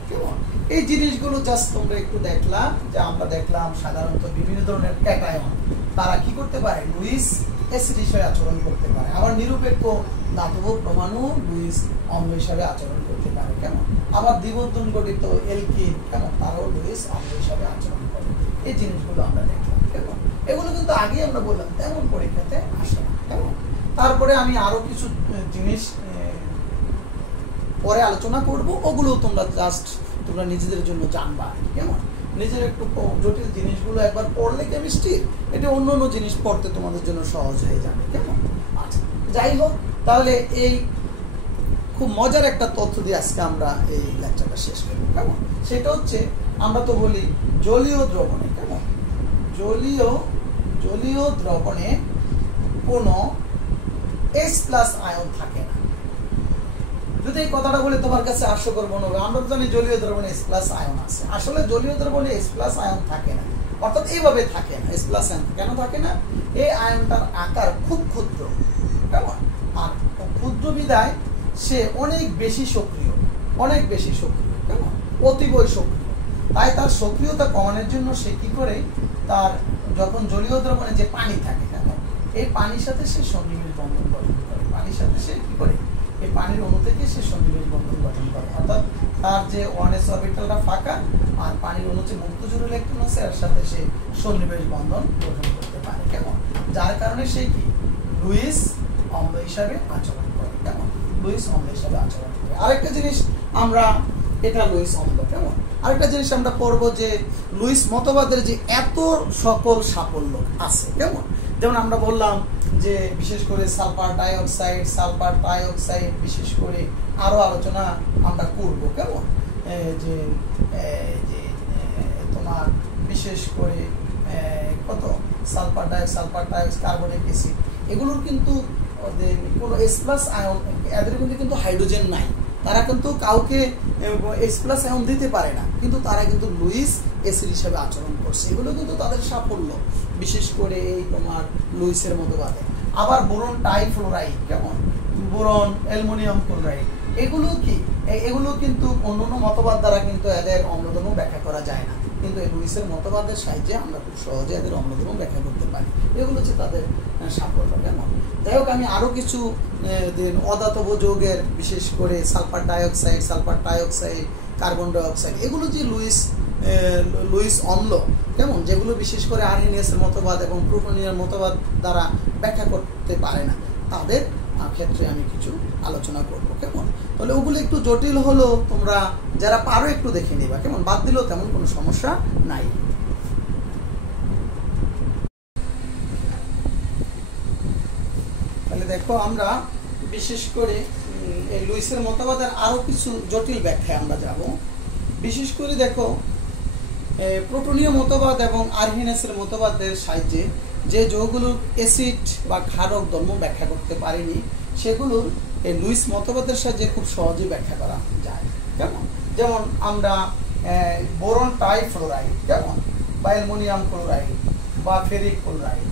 কেমন? এই জিনিসগুলো জাস্ট তোমরা একটু দেখলাম, যে আমরা দেখলাম সাধারণত বিভিন্ন ধরনের ক্যাটায়ন তারা কি করতে পারে, লুইস অ্যাসিড হিসেবে আচরণ করতে পারে, আবার নিরপেক্ষ ধাতব পরমাণু লুইস অম্ল হিসাবে আচরণ করতে পারে, কেমন? আবার দ্বিবন্ধন গঠিত এলকিন, কেমন? তারাও লুইস অম্ল হিসাবে আচরণ করে। এই জিনিসগুলো আমরা দেখলাম, কেমন? এগুলো কিন্তু আগে আমরা বললাম তেমন পরীক্ষাতে আসে না, কেমন? তারপরে আমি আরো কিছু জিনিস পরে আলোচনা করব, ওগুলো তোমরা নিজেদের জন্য জানবা, কেমন? নিজের একটু জটিল জিনিসগুলো একবার পড়লে কেমিস্ট্রি, এটা অন্য জিনিস পড়তে তোমাদের জন্য সহজ হয়ে যাবে, কেমন? আচ্ছা, যাই হোক, তাহলে এই খুব মজার একটা তথ্য দিয়ে আজকে আমরা এই লেকচারটা শেষ করব। কেমন? সেটা হচ্ছে আমরা তো বলি জলীয় দ্রবণে, কেমন, জলীয় দ্রবণে কোনো H+ আয়ন থাকে না। যদি এই কথাটা বলে তোমার কাছে হাস্যকর মনে হবে, আমরা তো জানি জলীয় দ্রবণে H+ আয়ন আছে। আসলে জলীয় দ্রবণে H+ আয়ন থাকে না, অর্থাৎ এইভাবে থাকে না। H+ আয়ন কেন থাকে না? এই আয়নটার আকার খুব ক্ষুদ্র, কেমন, আর ক্ষুদ্র বিধায় সে অনেক বেশি সক্রিয়, কেমন, অতীবই সক্রিয়। তাই তার সক্রিয়তা কমানোর জন্য সে কি করে, তার যখন জলীয় দ্রবণে যে পানি থাকে, কেমন, এই পানির সাথে সে সন্নিবেশ বন্ধন গঠন করে। পানির সাথে সে কি করে, এই পানির অণু থেকে সে সন্নিবেশ বন্ধন গঠন করে। অর্থাৎ তার যে 1s অরবিটালটা ফাঁকা আর পানির অণু যে মুক্ত জোড় ইলেকট্রন আছে এর সাথে সে সন্নিবেশ বন্ধন গঠন করতে পারে, কেমন, যার কারণে সে কি লুইস অম্ল হিসাবে আচরণ করে, কেমন, লুইস অম্ল হিসাবে আচরণ করে। আরেকটা জিনিস আমরা, এটা লুইস অম্ল, কেমন, আরেকটা জিনিস আমরা পড়বো যে লুইস মতবাদের যে এত সকল সাফল্য আছে, কেমন, যেমন আমরা বললাম যে বিশেষ করে সালফার ডাইঅক্সাইড বিশেষ করে আরো আলোচনা আমরা করব, কেমন, যে তোমার বিশেষ করে কত সালফার ডাইঅক্সাইড কার্বনিক অ্যাসিড, এগুলোর কিন্তু কোনো H+ আয়ন, এদের কিন্তু হাইড্রোজেন নাই, তারা কিন্তু কাউকে H+ আয়ন দিতে পারে না, কিন্তু তারা কিন্তু লুইস অ্যাসিড হিসেবে আচরণ করছে। এগুলো কিন্তু তাদের সাফল্য, বিশেষ করে এই তোমার লুইসের মতবাদে। আবার বোরন টাইফ্লোরাইড, কেমন, বোরন অ্যালুমিনিয়াম ক্লোরাইড, এগুলো কিন্তু অন্যান্য মতবাদ দ্বারা কিন্তু এদের অম্লধর্ম ব্যাখ্যা করা যায় না, কিন্তু এই লুইসের মতবাদের সাহায্যে আমরা খুব সহজে এদের অম্লধর্ম ব্যাখ্যা করতে পারি। এগুলো হচ্ছে তাদের সাফল্য, কেমন। যাই হোক, আমি আরো কিছু অধাতব যৌগের, বিশেষ করে সালফার ডাইঅক্সাইড, কার্বন ডাইঅক্সাইড, এগুলো যে লুইস অম্ল, কেমন, যেগুলো বিশেষ করে আর্হেনিয়াসের মতবাদ এবং প্লুটোনিয়ার মতবাদ দ্বারা ব্যাখ্যা করতে পারে না, তাদের ক্ষেত্রে আমি কিছু আলোচনা করব, কেমন। তাহলে ওগুলো একটু জটিল হলো, তোমরা যারা পারো একটু দেখে নিবা, কেমন, বাদ দিলেও তেমন কোনো সমস্যা নাই। তাহলে দেখো, আমরা বিশেষ করে এই লুইসের মতবাদের আরো কিছু জটিল ব্যাখ্যায় আমরা যাব। বিশেষ করে দেখো, প্লুটোনীয় মতবাদ এবং আর্হেনিয়াসের মতবাদের সাহায্যে যে যৌগগুলোর অ্যাসিড বা ক্ষারক ধর্ম ব্যাখ্যা করতে পারেনি, সেগুলোর এই লুইস মতবাদের সাহায্যে খুব সহজে ব্যাখ্যা করা যায়, কেমন। যেমন আমরা বোরন টাইফ্লোরাইড, কেমন, বা অ্যালুমিনিয়াম ক্লোরাইড বা ফেরিক ক্লোরাইড,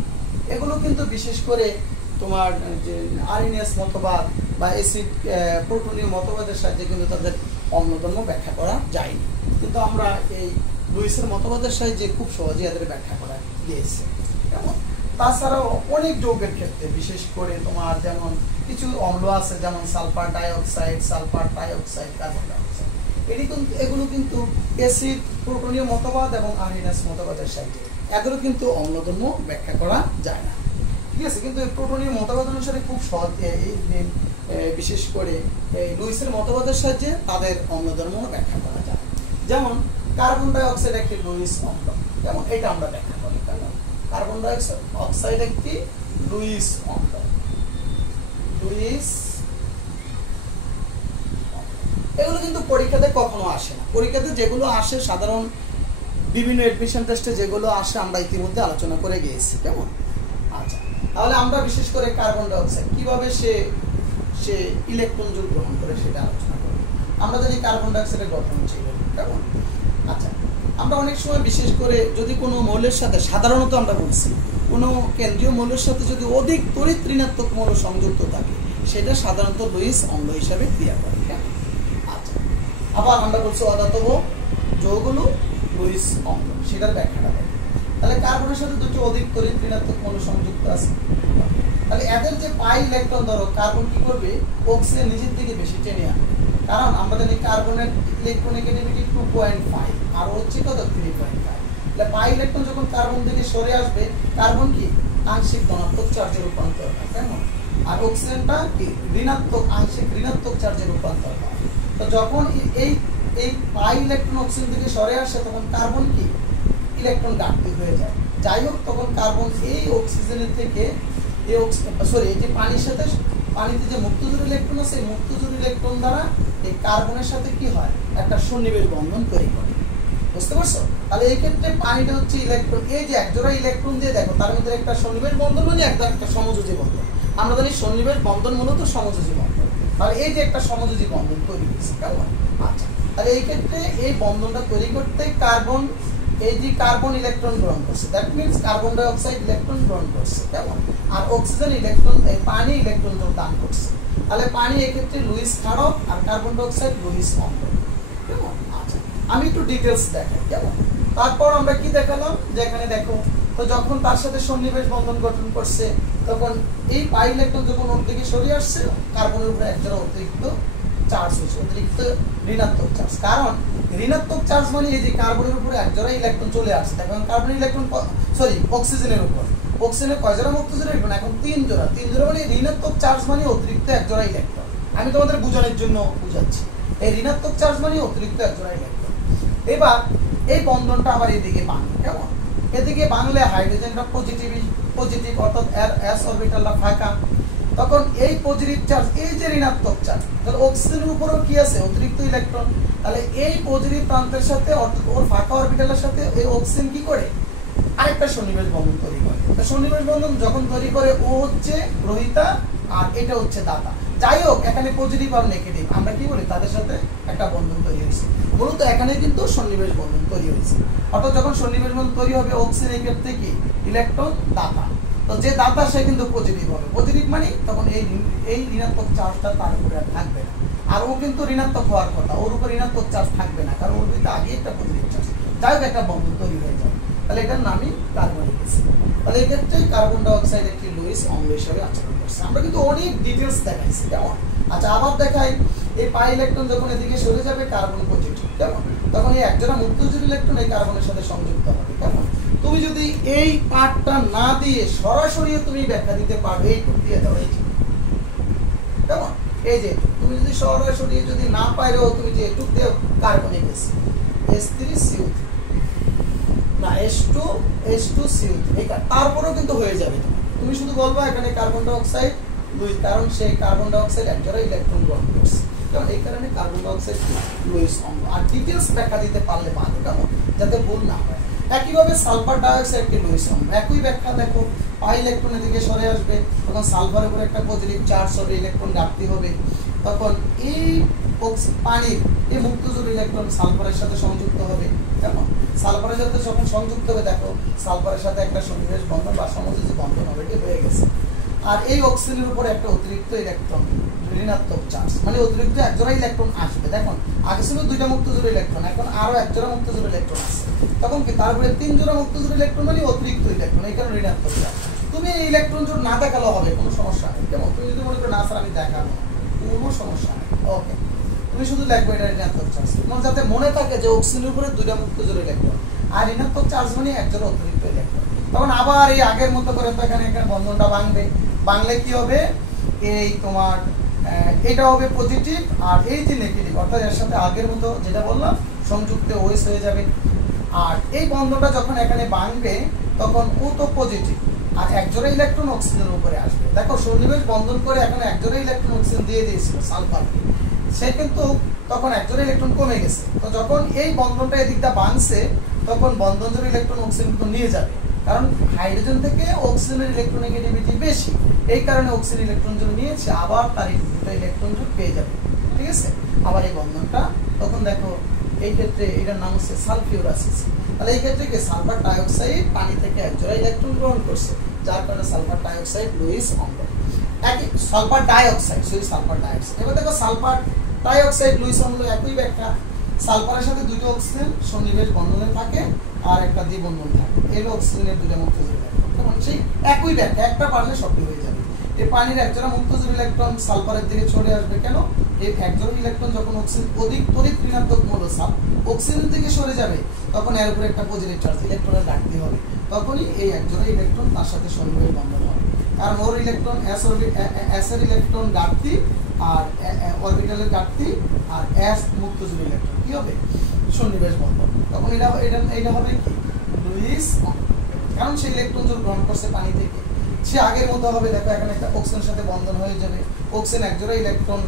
এগুলো কিন্তু বিশেষ করে তোমার যে আর্হেনিয়াস মতবাদ বা অ্যাসিড প্লুটোনীয় মতবাদের সাহায্যে কিন্তু তাদের অম্লধর্ম ব্যাখ্যা করা যায়নি, কিন্তু আমরা এই লুইসের মতবাদের সাহায্যে খুব সহজে এদের ব্যাখ্যা করা গিয়েছে, কেমন। তাছাড়াও অনেক যৌগের ক্ষেত্রে, বিশেষ করে তোমার যেমন কিছু অম্ল আছে, যেমন সালফার ডাইঅক্সাইড, কার্বন ডাইঅক্সাইড, এগুলো কিন্তু অ্যাসিড প্লুটোনীয় মতবাদ এবং আর্হেনিয়াস মতবাদের সাহায্যে এদেরও কিন্তু অম্লধর্ম ব্যাখ্যা করা যায় না, ঠিক আছে। কিন্তু প্লুটোনীয় মতবাদ অনুসারে খুব সহজে বিশেষ করে লুইসের মতবাদের সাহায্যে তাদের অম্লধর্ম ব্যাখ্যা করা যায়। যেমন কার্বন ডাইঅক্সাইড একটি লুইস অম্ল, যেমন এটা আমরা ব্যাখ্যা করি, কেমন, কার্বন ডাইঅক্সাইড একটি লুইস অম্ল, এগুলো কিন্তু পরীক্ষাতে কখনো আসে না। পরীক্ষাতে যেগুলো আসে সাধারণ বিভিন্ন এডমিশন টেস্টে যেগুলো আসে আমরা ইতিমধ্যে আলোচনা করে গিয়েছি, কেমন। আচ্ছা, তাহলে আমরা বিশেষ করে কার্বন ডাইঅক্সাইড কিভাবে সে ইলেকট্রন যোগ গ্রহণ করে সেটা আলোচনা করব। আমরা জানি কার্বন ডাইঅক্সাইডের গঠন ছিল, কেমন। আচ্ছা, আমরা অনেক সময় বিশেষ করে যদি কোনো মৌলের সাথে, সাধারণত আমরা বলছি কোনো কেন্দ্রীয় মৌলের সাথে যদি অধিক তড়িৎ ঋণাত্মক মৌল সংযুক্ত থাকে, সেটা সাধারণত লুইস অম্ল হিসাবে ক্রিয়া করে, কেমন। আচ্ছা, আবার আমরা বলছি অধাতব যৌগগুলো লুইস অম্ল, সেটার ব্যাখ্যাটা দেয়। তাহলে কার্বনের সাথে দুটো অধিক তড়িৎ ঋণাত্মক মৌল সংযুক্ত আছে, তাহলে এদের যে পাই ইলেকট্রন, ধরো কার্বন কি করবে, অক্সিজেন নিজের দিকে বেশি টেনে আনবে, কারণ আমরা জানি কার্বনের ইলেকট্রোনেগেটিভিটি 2.5 আর হচ্ছে কত 3.5। তাহলে পাই ইলেকট্রন যখন কার্বন থেকে সরে আসবে, কার্বন কি আংশিক ধনাত্মক চার্জে রূপান্তর হয়, কেমন, আর অক্সিজেনটা কি আংশিক ঋণাত্মক চার্জে রূপান্তর হয়। তো যখন এই পাই ইলেকট্রন অক্সিজেন থেকে সরে আসে, তখন কার্বন কি ইলেকট্রন ঘাটতি হয়ে যায়। যাই হোক, তখন কার্বন এই অক্সিজেনের থেকে এই যে পানির সাথে পানিতে যে মুক্তজোড় ইলেকট্রন আছে এই মুক্তজোড় ইলেকট্রন দ্বারা এই কার্বনের সাথে কি হয় একটা সন্নিবেশ বন্ধন তৈরি করে। বুঝতে পারছো? তাহলে এই ক্ষেত্রে পানিটা হচ্ছে ইলেকট্রন, এই যে একজোড়া ইলেকট্রন দিয়ে দেখো তার মধ্যে একটা সন্নিবেশ বন্ধন মানে একটা সমযোজী বন্ধন। আমরা জানি সন্নিবেশ বন্ধন মূলত সমযোজী বন্ধন। তাহলে এই যে একটা সমযোজী বন্ধন তৈরি হয়েছে, কেমন? আচ্ছা, তাহলে এই ক্ষেত্রে এই বন্ধনটা তৈরি করতে কার্বন, এই যে কার্বন ইলেকট্রন গ্রহণ করছে, that means carbon dioxide electron গ্রহণ করছে, কেমন? আর অক্সিজেন ইলেকট্রন, পানি ইলেকট্রন দান করছে। তাহলে পানি এই ক্ষেত্রে লুইস ক্ষারক আর কার্বন ডাই অক্সাইড লুইস অম্ল, কেমন? আচ্ছা, আমি একটু ডিটেলস দেখাই, কেমন? তারপর আমরা কি দেখালাম যে এখানে দেখো, তো যখন তার সাথে সন্নিবেশ বন্ধন গঠন করছে তখন এই পাই ইলেকট্রন যখন ওর দিকে সরিয়ে আসছে কার্বনের উপরে একজোড়া অতিরিক্ত চার্জ হচ্ছে, অতিরিক্ত ঋণাত্মক চার্জ। কারণ ঋণাত্মক চার্জ মানে এই যে কার্বনের উপরে একজোড়া ইলেকট্রন চলে আসছে, এখন কার্বন ইলেকট্রন অক্সিজেনের উপর, অক্সিজেনের কয় জোড়া মুক্তজোড় ইলেকট্রন? এখন 3 জোড়া। 3 জোড়া মানে ঋণাত্মক চার্জ মানে অতিরিক্ত একজোড়া ইলেকট্রন। আমি তোমাদের বোঝানোর জন্য বুঝাচ্ছি, এই ঋণাত্মক চার্জ মানে অতিরিক্ত একজোড়া ইলেকট্রন। এবার এই বন্ধনটা আবার এদিকে বাংলা, কেমন? এদিকে বাংলে হাইড্রোজেনটা পজিটিভ অর্থাৎ s অরবিটালটা ফাঁকা, তখন এই পজিটিভ চার্জ, এই যে ঋণাত্মক চার্জ, তাহলে অক্সিজেনের উপরেও কি আছে? অতিরিক্ত ইলেকট্রন। তাহলে এই পজিটিভ প্রান্তের সাথে অর্থাৎ ওর ফাঁকা অরবিটালের সাথে এই অক্সিজেন কি করে? আরেকটা সন্নিবেশ বন্ধন তৈরি করে। সন্নিবেশ বন্ধন যখন তৈরি করে ও হচ্ছে গ্রহীতা আর এটা হচ্ছে দাতা। যাই হোক, এখানে পজিটিভ আর নেগেটিভ আমরা কি বলি, তাদের সাথে একটা বন্ধন তৈরি হয়েছে। মূলত এখানে কিন্তু সন্নিবেশ বন্ধন তৈরি হয়েছে। অর্থাৎ যখন সন্নিবেশ বন্ধন তৈরি হবে অক্সিজেন এই ক্ষেত্রে কি ইলেকট্রন দাতা, তো যে দাতা সে কিন্তু পজিটিভ হবে। পজিটিভ মানে তখন এই ঋণাত্মক চার্জটা তার উপরে আর থাকবে না। আর ও কিন্তু ঋণাত্মক হওয়ার কথা, ওর উপর ঋণাত্মক চার্জ থাকবে না, কারণ ওর ভিতরে আগে একটা পজিটিভ চার্জ। যাই হোক, একটা বন্ধন তৈরি হয়ে যাবে। তাহলে এটার নামই কার্বনিক অ্যাসিড। তাহলে এই ক্ষেত্রে কার্বন ডাই অক্সাইড একটি লুইস অম্ল হিসেবে আচরণ করছে। আমরা কিন্তু অনেক ডিটেলস দেখাইছি, কেমন? আচ্ছা, আবার দেখাই, এই পাই ইলেকট্রন যখন এদিকে সরে যাবে কার্বন পজিটিভ, কেমন? তখন এই একজোড়া মুক্তজোড় ইলেকট্রন এই কার্বনের সাথে সংযুক্ত হবে, কেমন? তুমি যদি এই পার্টটা না দিয়ে সরাসরি তুমি ব্যাখ্যা দিতে পারবে, এইটুক দিয়ে দাও, এই যে, কেমন? এই যে তুমি যদি সরাসরি যদি না পারো, তুমি যে এইটুক দেও কার্বনিক অ্যাসিড H3CO3 না H2CO3, এটা তারপরেও কিন্তু হয়ে যাবে। তুমি শুধু বলবা এখানে কার্বন ডাই অক্সাইড লুইস, কারণ সেই কার্বন ডাই অক্সাইড একজোড়া ইলেকট্রন গ্রহণ করছে, কারণ এই কারণে কার্বন ডাই অক্সাইড লুইস অম্ল। আর ডিটেলস ব্যাখ্যা দিতে পারলে ভালো, কেমন? যাতে ভুল না হয়। একইভাবে সালফার ডাই অক্সাইড কে লুইস অম্ল, একই ব্যাখ্যা। দেখো, পাই ইলেকট্রন এদিকে সরে আসবে, তখন সালফারের উপরে একটা পজিটিভ চার্জ হবে, ইলেকট্রন ঘাটতি হবে, তখন এই পানির এই মুক্তজোড় ইলেকট্রন সালফারের সাথে সংযুক্ত হবে, কেমন? সালফারের সাথে যখন সংযুক্ত হবে, দেখো সালফারের সাথে একটা সন্নিবেশ বন্ধন বা সমযোজী বন্ধন অলরেডি হয়ে গেছে। আর এই অক্সিজেনের উপরে একটা অতিরিক্ত ইলেকট্রন ঋণাত্মক চার্জ মানে অতিরিক্ত একজোড়া ইলেকট্রন আসবে। দেখুন, আগে ছিল 2টা মুক্তজোড় ইলেকট্রন, এখন আরো একজোড়া মুক্তজোড় ইলেকট্রন আছে, তখন কি তারপরে 3 জোড়া মুক্তজোড় ইলেকট্রন মানে অতিরিক্ত ইলেকট্রন, এই কারণে ঋণাত্মক চার্জ। তুমি এই ইলেকট্রন জোড় না দেখালেও হবে, কোনো সমস্যা নেই, কেমন? তুমি যদি মনে করো না স্যার আমি দেখাবো, কোনো সমস্যা নেই, ওকে। তুমি শুধু লিখবে এটা ঋণাত্মক চার্জ, তোমার যাতে মনে থাকে যে অক্সিজেনের উপরে 2টা মুক্তজোড় ইলেকট্রন আর ঋণাত্মক চার্জ মানে একজোড়া অতিরিক্ত ইলেকট্রন। তখন আবার এই আগের মতো করে তো এখানে বন্ধনটা ভাঙবে, বাংলায় কি হবে, এই তোমার এটা হবে পজিটিভ আর এই যে নেগেটিভ, অর্থাৎ এর সাথে আগের মতো যেটা বললাম সংযুক্ত ওএস হয়ে যাবে। আর এই বন্ধনটা যখন এখানে ভাঙবে তখন ও তো পজিটিভ আর একজোড়া ইলেকট্রন অক্সিজেনের উপরে আসবে। দেখো, সন্নিবেশ বন্ধন করে এখানে একজোড়া ইলেকট্রন অক্সিজেন দিয়ে দিয়েছিল সালফার, সে কিন্তু তখন একজোড়া ইলেকট্রন কমে গেছে। তো যখন এই বন্ধনটা এদিকটা ভাঙছে তখন বন্ধন জোড়া ইলেকট্রন অক্সিজেন নিয়ে যাবে, কারণ হাইড্রোজেন থেকে অক্সিজেনের ইলেকট্রোনেগেটিভিটি বেশি, এই কারণে অক্সিজেন ইলেকট্রন জোড় নিয়েছে, আবার তার দুটো ইলেকট্রন জোড় পেয়ে যাবে, ঠিক আছে? আবার এই বন্ধনটা তখন দেখো এই ক্ষেত্রে এটার নাম হচ্ছে সালফিউরাসিস। তাহলে এই ক্ষেত্রে কি সালফার ডাইঅক্সাইড পানি থেকে একজোড়া ইলেকট্রন গ্রহণ করছে, যার কারণে সালফার ডাইঅক্সাইড লুইস অম্ল। একই সালফার ডাইঅক্সাইড, সালফার ডাইঅক্সাইড। এবার দেখো সালফার ডাইঅক্সাইড লুইস অম্ল একই ব্যাখ্যা, সালফারের সাথে 2টো অক্সিজেন সন্নিবেশ বন্ধনে থাকে আর একটা দ্বিবন্ধন থাকে, এর অক্সিজেনের 2টা মুক্তজোড় ইলেকট্রন, তখন সেই একই ব্যাখ্যা, একটা পারলে সবটি হয়ে যাবে। এই পানির একজোড়া মুক্তজোড় ইলেকট্রন সালফারের দিকে ছড়ে আসবে, কেন? এই একজোড়া ইলেকট্রন যখন অক্সিজেন অধিক তড়িৎ ঋণাত্মক মৌলসাল অক্সিজেন থেকে সরে যাবে তখন এর উপরে একটা পজিটিভ চার্জ ইলেকট্রনের ঘাটতি হবে, তখনই এই একজোড়া ইলেকট্রন তার সাথে সন্নিবেশ বন্ধন হবে। কারণ ওর ইলেকট্রন এস এর ইলেকট্রন ঘাটতি আর অরবিটালের ঘাটতি আর এস মুক্তজোড় ইলেকট্রন কি হবে? সন্নিবেশ বন্ধন। তখন এটা হবে কি লুইস অম্ল, কারণ সেই ইলেকট্রন জোড় গ্রহণ করছে পানি থেকে। সে আগের মতো হবে। দেখো এখানে একটা অক্সিজেনের সাথে বন্ধন হয়ে যাবে, অক্সিজেন এক জোড়া ইলেকট্রন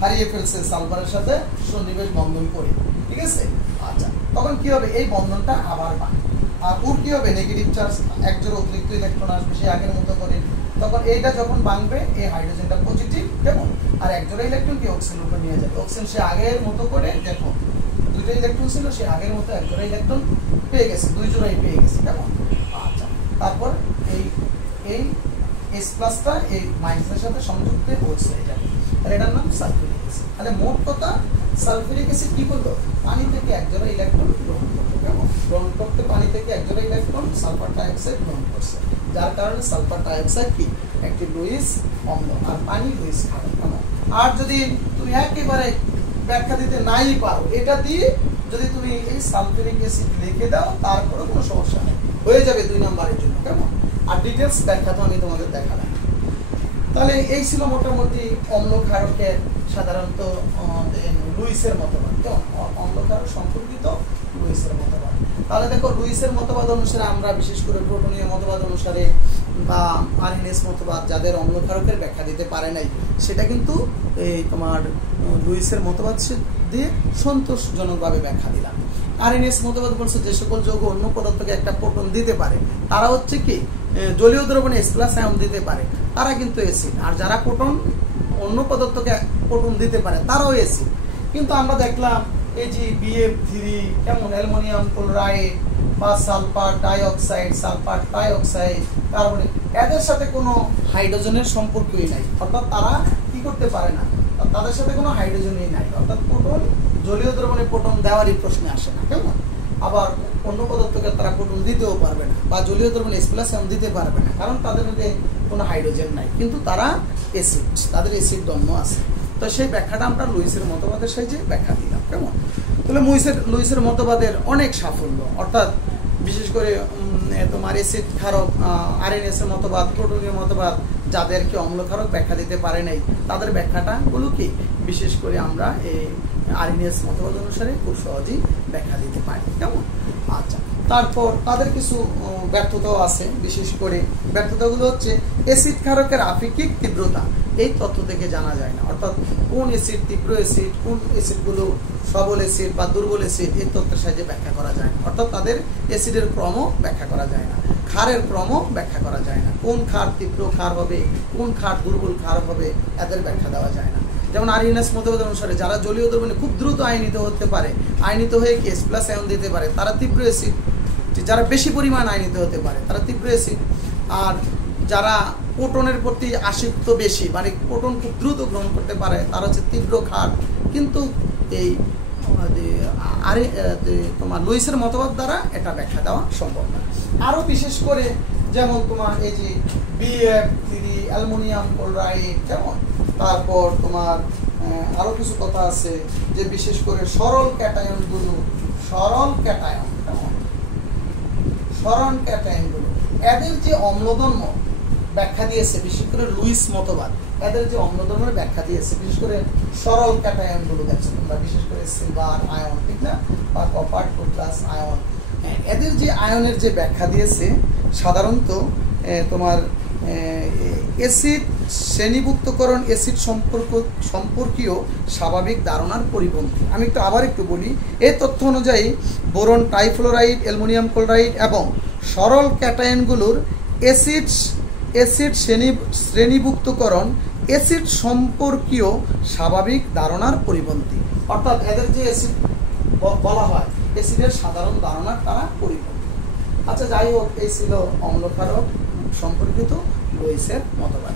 হারিয়ে ফেলছে সালফারের সাথে সন্নিবেশ বন্ধন করে, ঠিক আছে। আচ্ছা, তখন কি হবে, এই বন্ধনটা আবার বাড়বে, আর ওর কি হবে, নেগেটিভ চার্জ এক জোড়া অতিরিক্ত ইলেকট্রন আসবে সে আগের মতো করে। তখন এইটা যখন ভাঙবে এই হাইড্রোজেনটা পজিটিভ, কেমন, আর এক জোড়া ইলেকট্রন কি অক্সিজেন উপর নিয়ে যাবে, অক্সিজেন সে আগের মতো করে, দেখো দুইটা ইলেকট্রন ছিল সে আগের মতো এক জোড়া ইলেকট্রন পেয়ে গেছে, দুই জোড়াই পেয়ে গেছে, কেমন। আচ্ছা, তারপর এই এই এস প্লাসটা এই মাইনাসের সাথে সংযুক্ত হচ্ছে এটা, তাহলে এটার নাম সালফিউরিক অ্যাসিড। তাহলে মোট কথা সালফিউরিক অ্যাসিড কি করলো, পানি থেকে এক জোড়া ইলেকট্রন গ্রহণ করলো, কেমন, গ্রহণ করতে পানি থেকে এক জোড়া ইলেকট্রন সালফার ডাইঅক্সাইড গ্রহণ করছে, যার কারণে সালফার ডাইঅক্সাইড কি একটি লুইস অম্ল, আর পানি লুইস ক্ষারক, কেমন। আর যদি তুমি একেবারে ব্যাখ্যা দিতে নাই পারো, এটা দিয়ে যদি তুমি এই সালফিউরিক অ্যাসিড লিখে দাও তারপরে কোনো সমস্যা নেই, হয়ে যাবে 2 নম্বরের জন্য, কেমন। আর ডিটেলস ব্যাখ্যা তো আমি তোমাদের দেখালাম। তাহলে এই ছিল মোটামুটি অম্ল ক্ষারকের সাধারণত লুইসের মতবাদ, কেমন, অম্ল ক্ষারক সম্পর্কিত লুইসের মতবাদ। তাহলে দেখো লুইসের মতবাদ অনুসারে আমরা বিশেষ করে প্রোটনীয় মতবাদ অনুসারে বা আরএনএস মতবাদ যাদের অম্ল ক্ষারকের ব্যাখ্যা দিতে পারে নাই, সেটা কিন্তু এই তোমার লুইসের মতবাদ দিয়ে সন্তোষজনকভাবে ব্যাখ্যা দিলাম। আরএনএস মতবাদ বলছে যে সকল যৌগ অন্য পদার্থকে একটা প্রোটন দিতে পারে তারা হচ্ছে কি জলীয় দ্রবণে H+ আয়ন দিতে পারে, তারা কিন্তু অ্যাসিড। আর যারা প্রোটন অন্য পদার্থকে প্রোটন দিতে পারে তারাও অ্যাসিড। কিন্তু আমরা দেখলাম এই যে BF3 কেমন, অ্যালুমিনিয়াম ক্লোরাইড বা সালফার ডাইঅক্সাইড, কার্বনেট, এদের সাথে কোনো হাইড্রোজেনের সম্পর্কই নাই, অর্থাৎ তারা কি করতে পারে না, তাদের সাথে কোনো হাইড্রোজেনই নাই, অর্থাৎ প্রোটন জলীয় দ্রবণে প্রোটন দেওয়ারই প্রশ্নে আসে না, কেমন। আবার অন্য পদার্থকে তারা প্রোটন দিতেও পারবে না বা জলীয় দ্রবণে H+ আয়ন দিতে পারবে না, কারণ তাদের মধ্যে কোনো হাইড্রোজেন নাই, কিন্তু তারা অ্যাসিড, তাদের অ্যাসিড দন্য আছে। তো সেই ব্যাখ্যাটা আমরা লুইসের মতবাদের সাহায্যে ব্যাখ্যা দিলাম, কেমন। তাহলে লুইসের মতবাদের অনেক সাফল্য, অর্থাৎ বিশেষ করে তোমার অ্যাসিড ক্ষারক আরএনএস এর মতবাদ, প্রোটনীয় মতবাদ যাদেরকে অম্ল ক্ষারক ব্যাখ্যা দিতে পারে নাই তাদের ব্যাখ্যাটা গুলো কি বিশেষ করে আমরা এই আরএনএস মতবাদ অনুসারে খুব সহজেই ব্যাখ্যা দিতে পারি, কেমন। আচ্ছা, তারপর তাদের কিছু ব্যর্থতাও আছে, বিশেষ করে ব্যর্থতাগুলো হচ্ছে অ্যাসিড ক্ষারকের আপেক্ষিক তীব্রতা এই তথ্য থেকে জানা যায় না, অর্থাৎ কোন অ্যাসিড তীব্র অ্যাসিড, কোন অ্যাসিডগুলো সবল অ্যাসিড বা দুর্বল অ্যাসিড এই তথ্যের সাহায্যে ব্যাখ্যা করা যায় না, অর্থাৎ তাদের অ্যাসিডের ক্রম ব্যাখ্যা করা যায় না, ক্ষারের ক্রম ব্যাখ্যা করা যায় না, কোন ক্ষার তীব্র ক্ষার হবে, কোন ক্ষার দুর্বল ক্ষার হবে, এদের ব্যাখ্যা দেওয়া যায় না। যেমন আরএনএস মতবাদ অনুসারে যারা জলীয় দ্রবণে খুব দ্রুত আয়নিত হতে পারে, আয়নিত হয়ে কি H+ আয়ন দিতে পারে, তারা তীব্র অ্যাসিড। যারা বেশি পরিমাণ আয়নিত হতে পারে তারা তীব্র অ্যাসিড। আর যারা প্রোটনের প্রতি আসক্ত বেশি, মানে প্রোটন খুব দ্রুত গ্রহণ করতে পারে, তারা হচ্ছে তীব্র ক্ষার। কিন্তু এই তোমার লুইসের মতবাদ দ্বারা এটা ব্যাখ্যা দেওয়া সম্ভব না। আরো বিশেষ করে যেমন তোমার এই যে BF3 অ্যালুমিনিয়াম ক্লোরাইড, কেমন, তারপর তোমার আরো কিছু কথা আছে যে বিশেষ করে সরল ক্যাটায়নগুলো, এদের যে অম্লধর্ম ব্যাখ্যা দিয়েছে, বিশেষ করে লুইস মতবাদ এদের যে অম্লধর্মের ব্যাখ্যা দিয়েছে, বিশেষ করে সরল ক্যাটায়নগুলো দেখছো তোমরা, বিশেষ করে সিলভার আয়ন, ঠিক না, বা কপার 2+ আয়ন, এদের যে আয়নের যে ব্যাখ্যা দিয়েছে সাধারণত তোমার অ্যাসিড শ্রেণীভুক্তকরণ অ্যাসিড সম্পর্কীয় স্বাভাবিক ধারণার পরিপন্থী। আমি আবার একটু বলি, এই তথ্য অনুযায়ী বোরন ট্রাইফ্লোরাইড, অ্যালুমিনিয়াম ক্লোরাইড এবং সরল ক্যাটায়নগুলোর অ্যাসিড শ্রেণীভুক্তকরণ অ্যাসিড সম্পর্কীয় স্বাভাবিক ধারণার পরিপন্থী, অর্থাৎ এদের যে অ্যাসিড বলা হয় অ্যাসিডের সাধারণ ধারণার তারা পরিপন্থী। আচ্ছা, যাই হোক, এই ছিল অম্ল ক্ষারক সম্পর্কিত লুইসের মতবাদ।